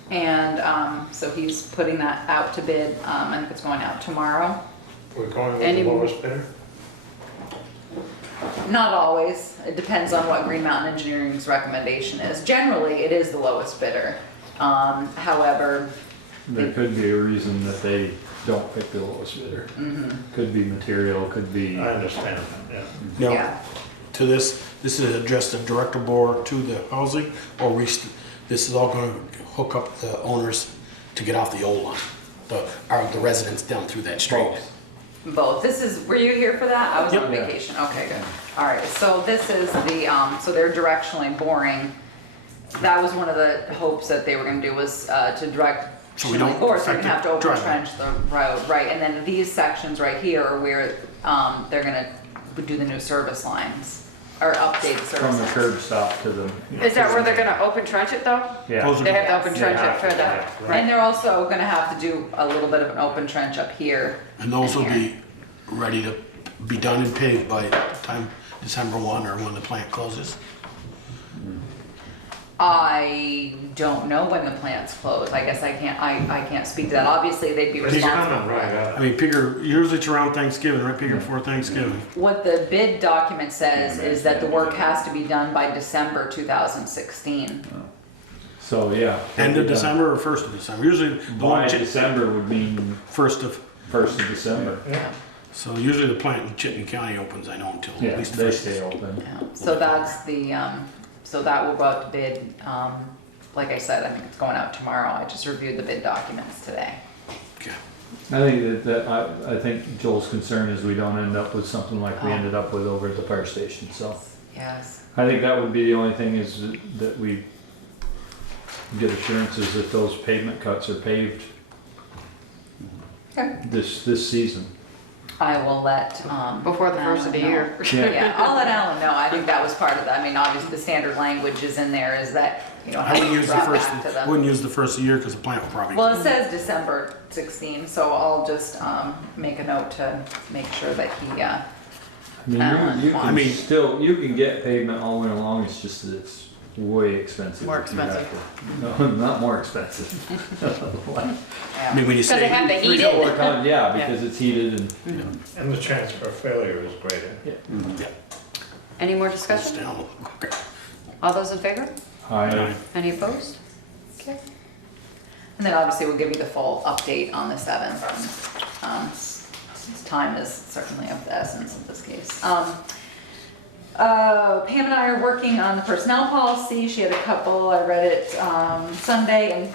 And so he's putting that out to bid. I think it's going out tomorrow. We're going with the lowest bidder? Not always. It depends on what Green Mountain Engineering's recommendation is. Generally, it is the lowest bidder. However, There could be a reason that they don't pick the lowest bidder. Could be material, could be. I understand, yeah. Now, yeah. to this is addressed the director board to the housing, or this is all gonna hook up the owners to get off the old line, the residents down through that street. Both. Were you here for that? I was on Yep. vacation. Okay, good. All right, so this is the, so they're directionally boring. That was one of the hopes that they were gonna do, was to direct. So we don't Or so we affect have to the open driveway. trench the road, right? And then these sections right here are where they're gonna do the new service lines, or update the service From the lines. curb stop to the. Is that where they're gonna open trench it though? Yeah. Those are They the- have to open trench it for that, Yeah. right? And they're also gonna have to do a little bit of an open trench up here. And those will and be here. ready to be done and paved by time December 1 or when the plant closes. I don't know when the plant's closed. I guess I can't speak to that. Obviously, they'd be It's responsible. coming right I up. mean, usually it's around Thanksgiving, right? Before Thanksgiving. What the bid document says is that the work has to be done by December 2016. So, yeah. End of December or 1st of December? Usually the By one December would mean 1st of, 1st of December. Yeah. so usually the plant in Chittenden County opens, I know, until Yeah, at least the they 1st. stay open. Yeah. So that's the, so that will go out to bid. Like I said, I think it's going out tomorrow. I just reviewed the bid documents today. Okay. I think I think Joel's concern is we don't end up with something like we ended up with over at the fire station, so. Yes. I think that would be the only thing is that we get assurances that those pavement cuts are paved Okay. this season. I will let, Before the first of the Alan know. year. Yeah, I'll let Alan know. I think that was part of that. I mean, obviously, the standard language is in there, is that, I wouldn't use the brought first, back to them. wouldn't use the first of the year because the plant will probably. Well, it says December 16, so I'll just make a note to make sure that he, I mean, you I can mean- still, you can get pavement all winter long, it's just that it's way expensive. More if you have expensive. to- No, not more expensive. I mean, when you Because they say, have to heat Three, 4 it. times, yeah, because it's heated and. And the chance for failure is greater. Any more goes discussion? down. Okay. All those in favor? Aye. Any opposed? Okay. And then obviously we'll give you the full update on the 7th. Since time is certainly of the essence in this case. Pam and I are working on the personnel policy. She had a couple, I read it Sunday,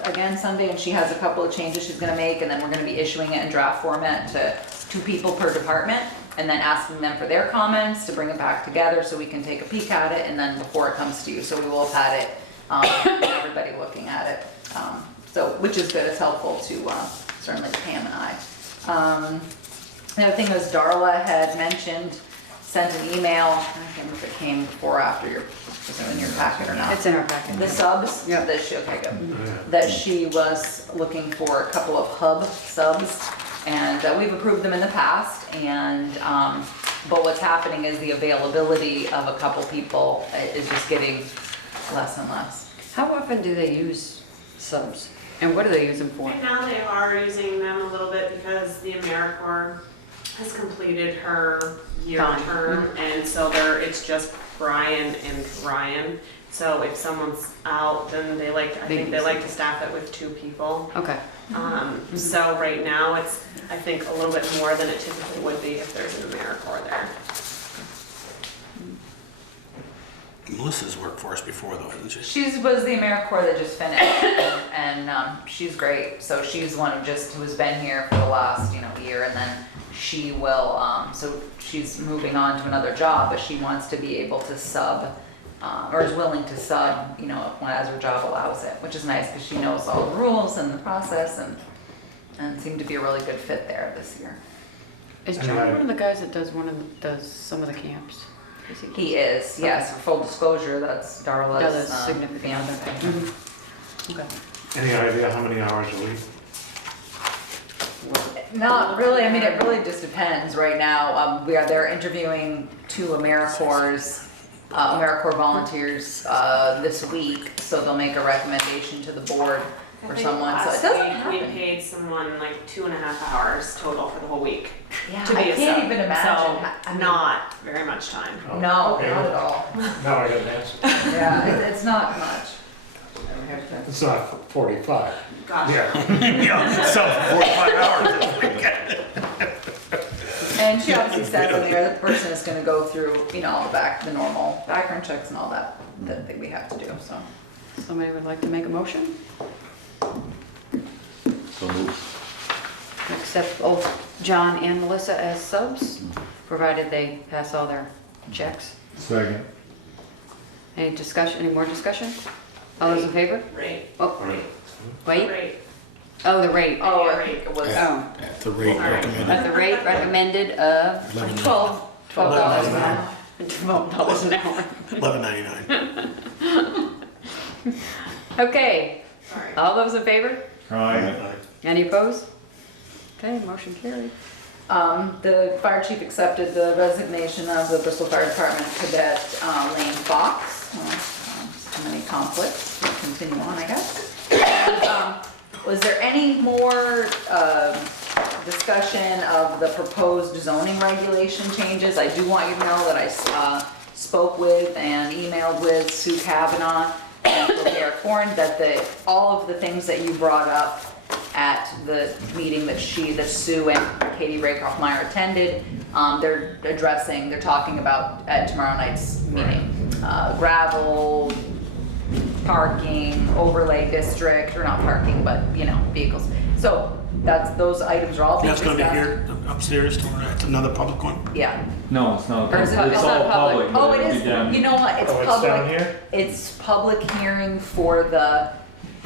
and she has a couple of changes she's gonna make, and then we're gonna be issuing it in draft format to 2 people per department, and then asking them for their comments to bring it back together so we can take a peek at it, and then before it comes to you. So we will have had it, everybody looking at it. So, which is good, it's helpful to, certainly to Pam and I. The other thing was Darla had mentioned, sent an email, I can't remember if it came before or after was it in your packet or not? It's in our packet. The subs? Yeah. That she, okay, good. That she was looking for a couple of hub subs, and we've approved them in the past, and, but what's happening is the availability of a couple people is just getting less and less. How often do they use subs? And what do they use them for? Right now they are using them a little bit because the AmeriCorps has completed her year Time. term, and so it's just Brian and Ryan. So if someone's out, then I think they like to staff it with 2 people. Okay. So right now it's, I think, a little bit more than it typically would be if there's an AmeriCorps there. Melissa's worked for us before though, hasn't she? She was the AmeriCorps that just finished, and she's great. So she's one of who's been here for the last, year, and then she will, so she's moving on to another job, but she wants to be able to sub, or is willing to sub, as her job allows it, which is nice because she knows all the rules and the process, and seemed to be a really good fit there this year. Is John one of the guys that does some of the camps? He is, yes. For full disclosure, that's Darla's Darla's significant other. fiance. Okay. Any idea how many hours a week? Not really. I mean, it really just depends. Right now, they're interviewing 2 AmeriCorps volunteers this week, so they'll make a recommendation to the board for someone. So it doesn't Last week, we happen. paid someone like 2.5 hours total for the whole week. Yeah, To I be a can't sub. even imagine. So not very much time. Oh, No, okay. not at all. Now I got an answer. Yeah, it's not much. It's not 45. Gotcha. Yeah. Yeah, so 45 hours. And she obviously says in there that the person is going to go through, all the normal background checks and all that we have to do. So. Somebody would like to make a motion? So moved. Accept both John and Melissa as subs, provided they pass all their checks. Second. Any more discussion? All those in favor? Rate. Oh, Right. wait. Rate. Oh, the rate. Oh, I think it was. Oh, At the rate All right. recommended. at the rate recommended of $12 an hour. $12 an hour. $11.99. Okay, Sorry. all those in favor? Aye. Any opposed? Okay, motion carried. The fire chief accepted the resignation of the Bristol Fire Department cadet Lane Fox. Too many conflicts. We'll continue on, I guess. And, was there any more discussion of the proposed zoning regulation changes? I do want you to know that I spoke with and emailed with Sue Kavanaugh and Eric Horn that all of the things that you brought up at the meeting that Sue and Katie Raycroft-Meyer attended, they're talking about at tomorrow night's meeting. Gravel, parking, overlay district, or not parking, but vehicles. So those items are all being That's discussed. gonna be here upstairs, it's another public one? Yeah. No, it's not. Or is it- It's it's not all public. Oh, but it it'll is, be down- you know what, it's Oh, it's public. down here? It's public hearing for the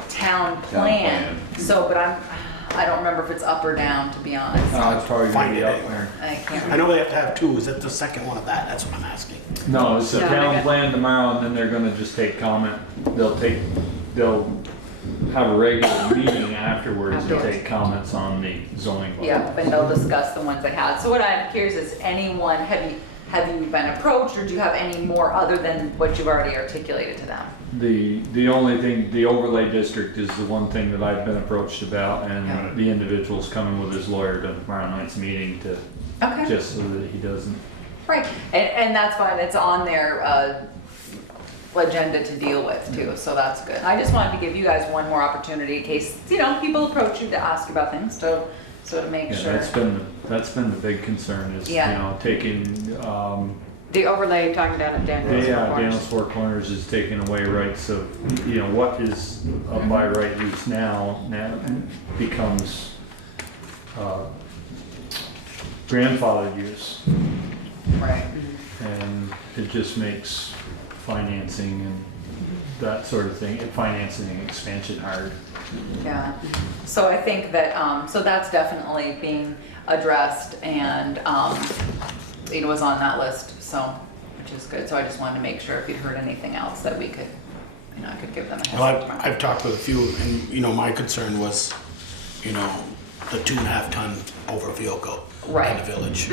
town plan. So, but I don't remember if it's up or down, to be honest. It's probably gonna Find be it up anywhere. there. I can't I remember. know they have to have 2, is that the second one of that? That's what I'm asking. No, it's a Yeah, town they got- plan tomorrow, and then they're gonna just take comment. They'll have a regular meeting afterwards and take comments on the zoning law. Yeah, and they'll discuss the ones they had. So what I'm curious is, anyone, have you been approached, or do you have any more other than what you've already articulated to them? The only thing, the overlay district is the one thing that I've been approached about, Yeah. and the individual's coming with his lawyer to tomorrow night's meeting to, Okay. just so that he doesn't. Right, and that's fine, it's on their agenda to deal with too, so that's good. I just wanted to give you guys one more opportunity in case, you know, people approach you to ask about things, so to make Yeah, sure. that's been the big concern is, you Yeah. know, taking, The overlay talking down at Daniel's. Daniel's Four Corners is taking away rights of, you know, what is a by right use now becomes, grandfathered use. Right. And it just makes financing and that sort of thing, financing and expansion hard. Yeah, so I think that, so that's definitely being addressed and, it was on that list, so, which is good. So I just wanted to make sure if you'd heard anything else that we could, you know, I could give them a heads Well, up. I've talked with a few, and, you know, my concern was, you know, the 2.5 ton over vehicle Right. in the village.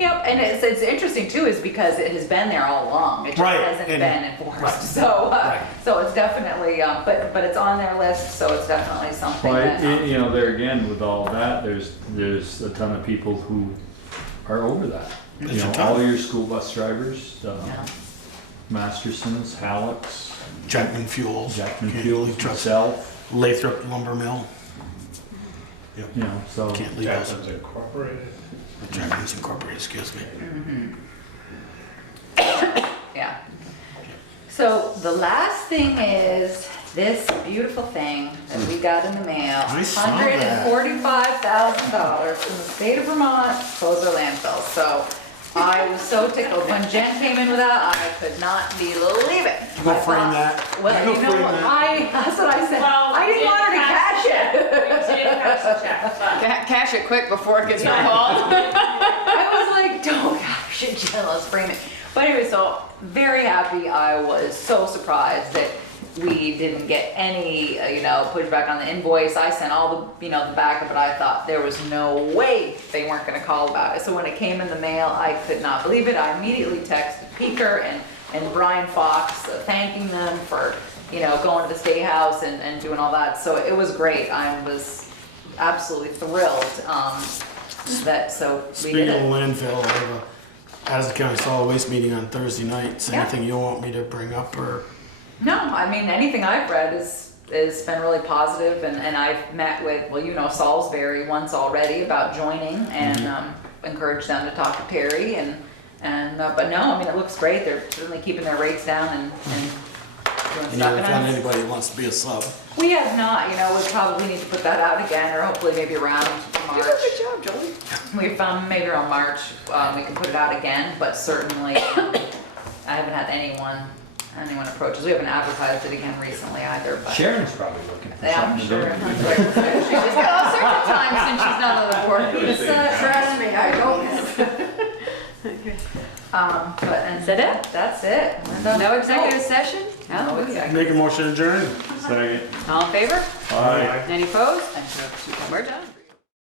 Yep, and it's interesting too, is because it has been there all along. It just Right, hasn't and- been enforced. right. So, Right. so it's definitely, but it's on their list, so it's definitely something that. But, you know, there again, with all that, there's a ton of people who are over that. You There's a know, ton. all your school bus drivers, Yeah. Mastersons, Halleck's, Jackman Fuels. Jackman Can't Fuels, leave trucks. myself, Lathrop Lumber Mill. Yep. you know, so. Can't leave those. Jackson's Incorporated. Jackman's Incorporated, excuse me. Yeah. So the last thing is this beautiful thing that we got in the mail. I saw that. $145,000 in the state of Vermont, close our landfill. So I was so tickled. When Jen came in with that, I could not believe it. You gonna I frame thought, that? Well, You you gonna know frame what, that? that's what I said. Well, I didn't we want her to did cash it. We did cash the check, but. Cash it quick before it gets Yeah. recalled. I was like, don't cash it, Jen, let's frame it. But anyway, so very happy. I was so surprised that we didn't get any, you know, pushback on the invoice. I sent all the, you know, the backup, but I thought there was no way they weren't gonna call about it. So when it came in the mail, I could not believe it. I immediately texted Peeker and Brian Fox, thanking them for, you know, going to the State House and doing all that. So it was great. I was absolutely thrilled, that, so we Speaking did of it. landfill, I have a Addison County Solid Waste meeting on Thursday night. Is there Yeah. anything you want me to bring up or? No, I mean, anything I've read is been really positive, and I've met with, well, you know, Salisbury once already about joining, and encouraged them to talk to Terry, but no, I mean, it looks great. They're certainly keeping their rates down and doing And you stuff. haven't found And anybody who wants to be a sub? we have not, you know, we probably need to put that out again, or hopefully maybe around March. Good job, Jolie. We found maybe around March, we can put it out again, but certainly, I haven't had anyone approach us. We haven't advertised it again recently either, but. Sharon's probably looking for Yeah, I'm something. sure. to do. She's just got all sorts of times since she's not on the board. Trust me, I don't. But, and Is that it? That's it. We're done. No executive session? No Hallelujah. executive. Make a motion to adjourn? Second. All in favor? Aye. Any opposed? We're done.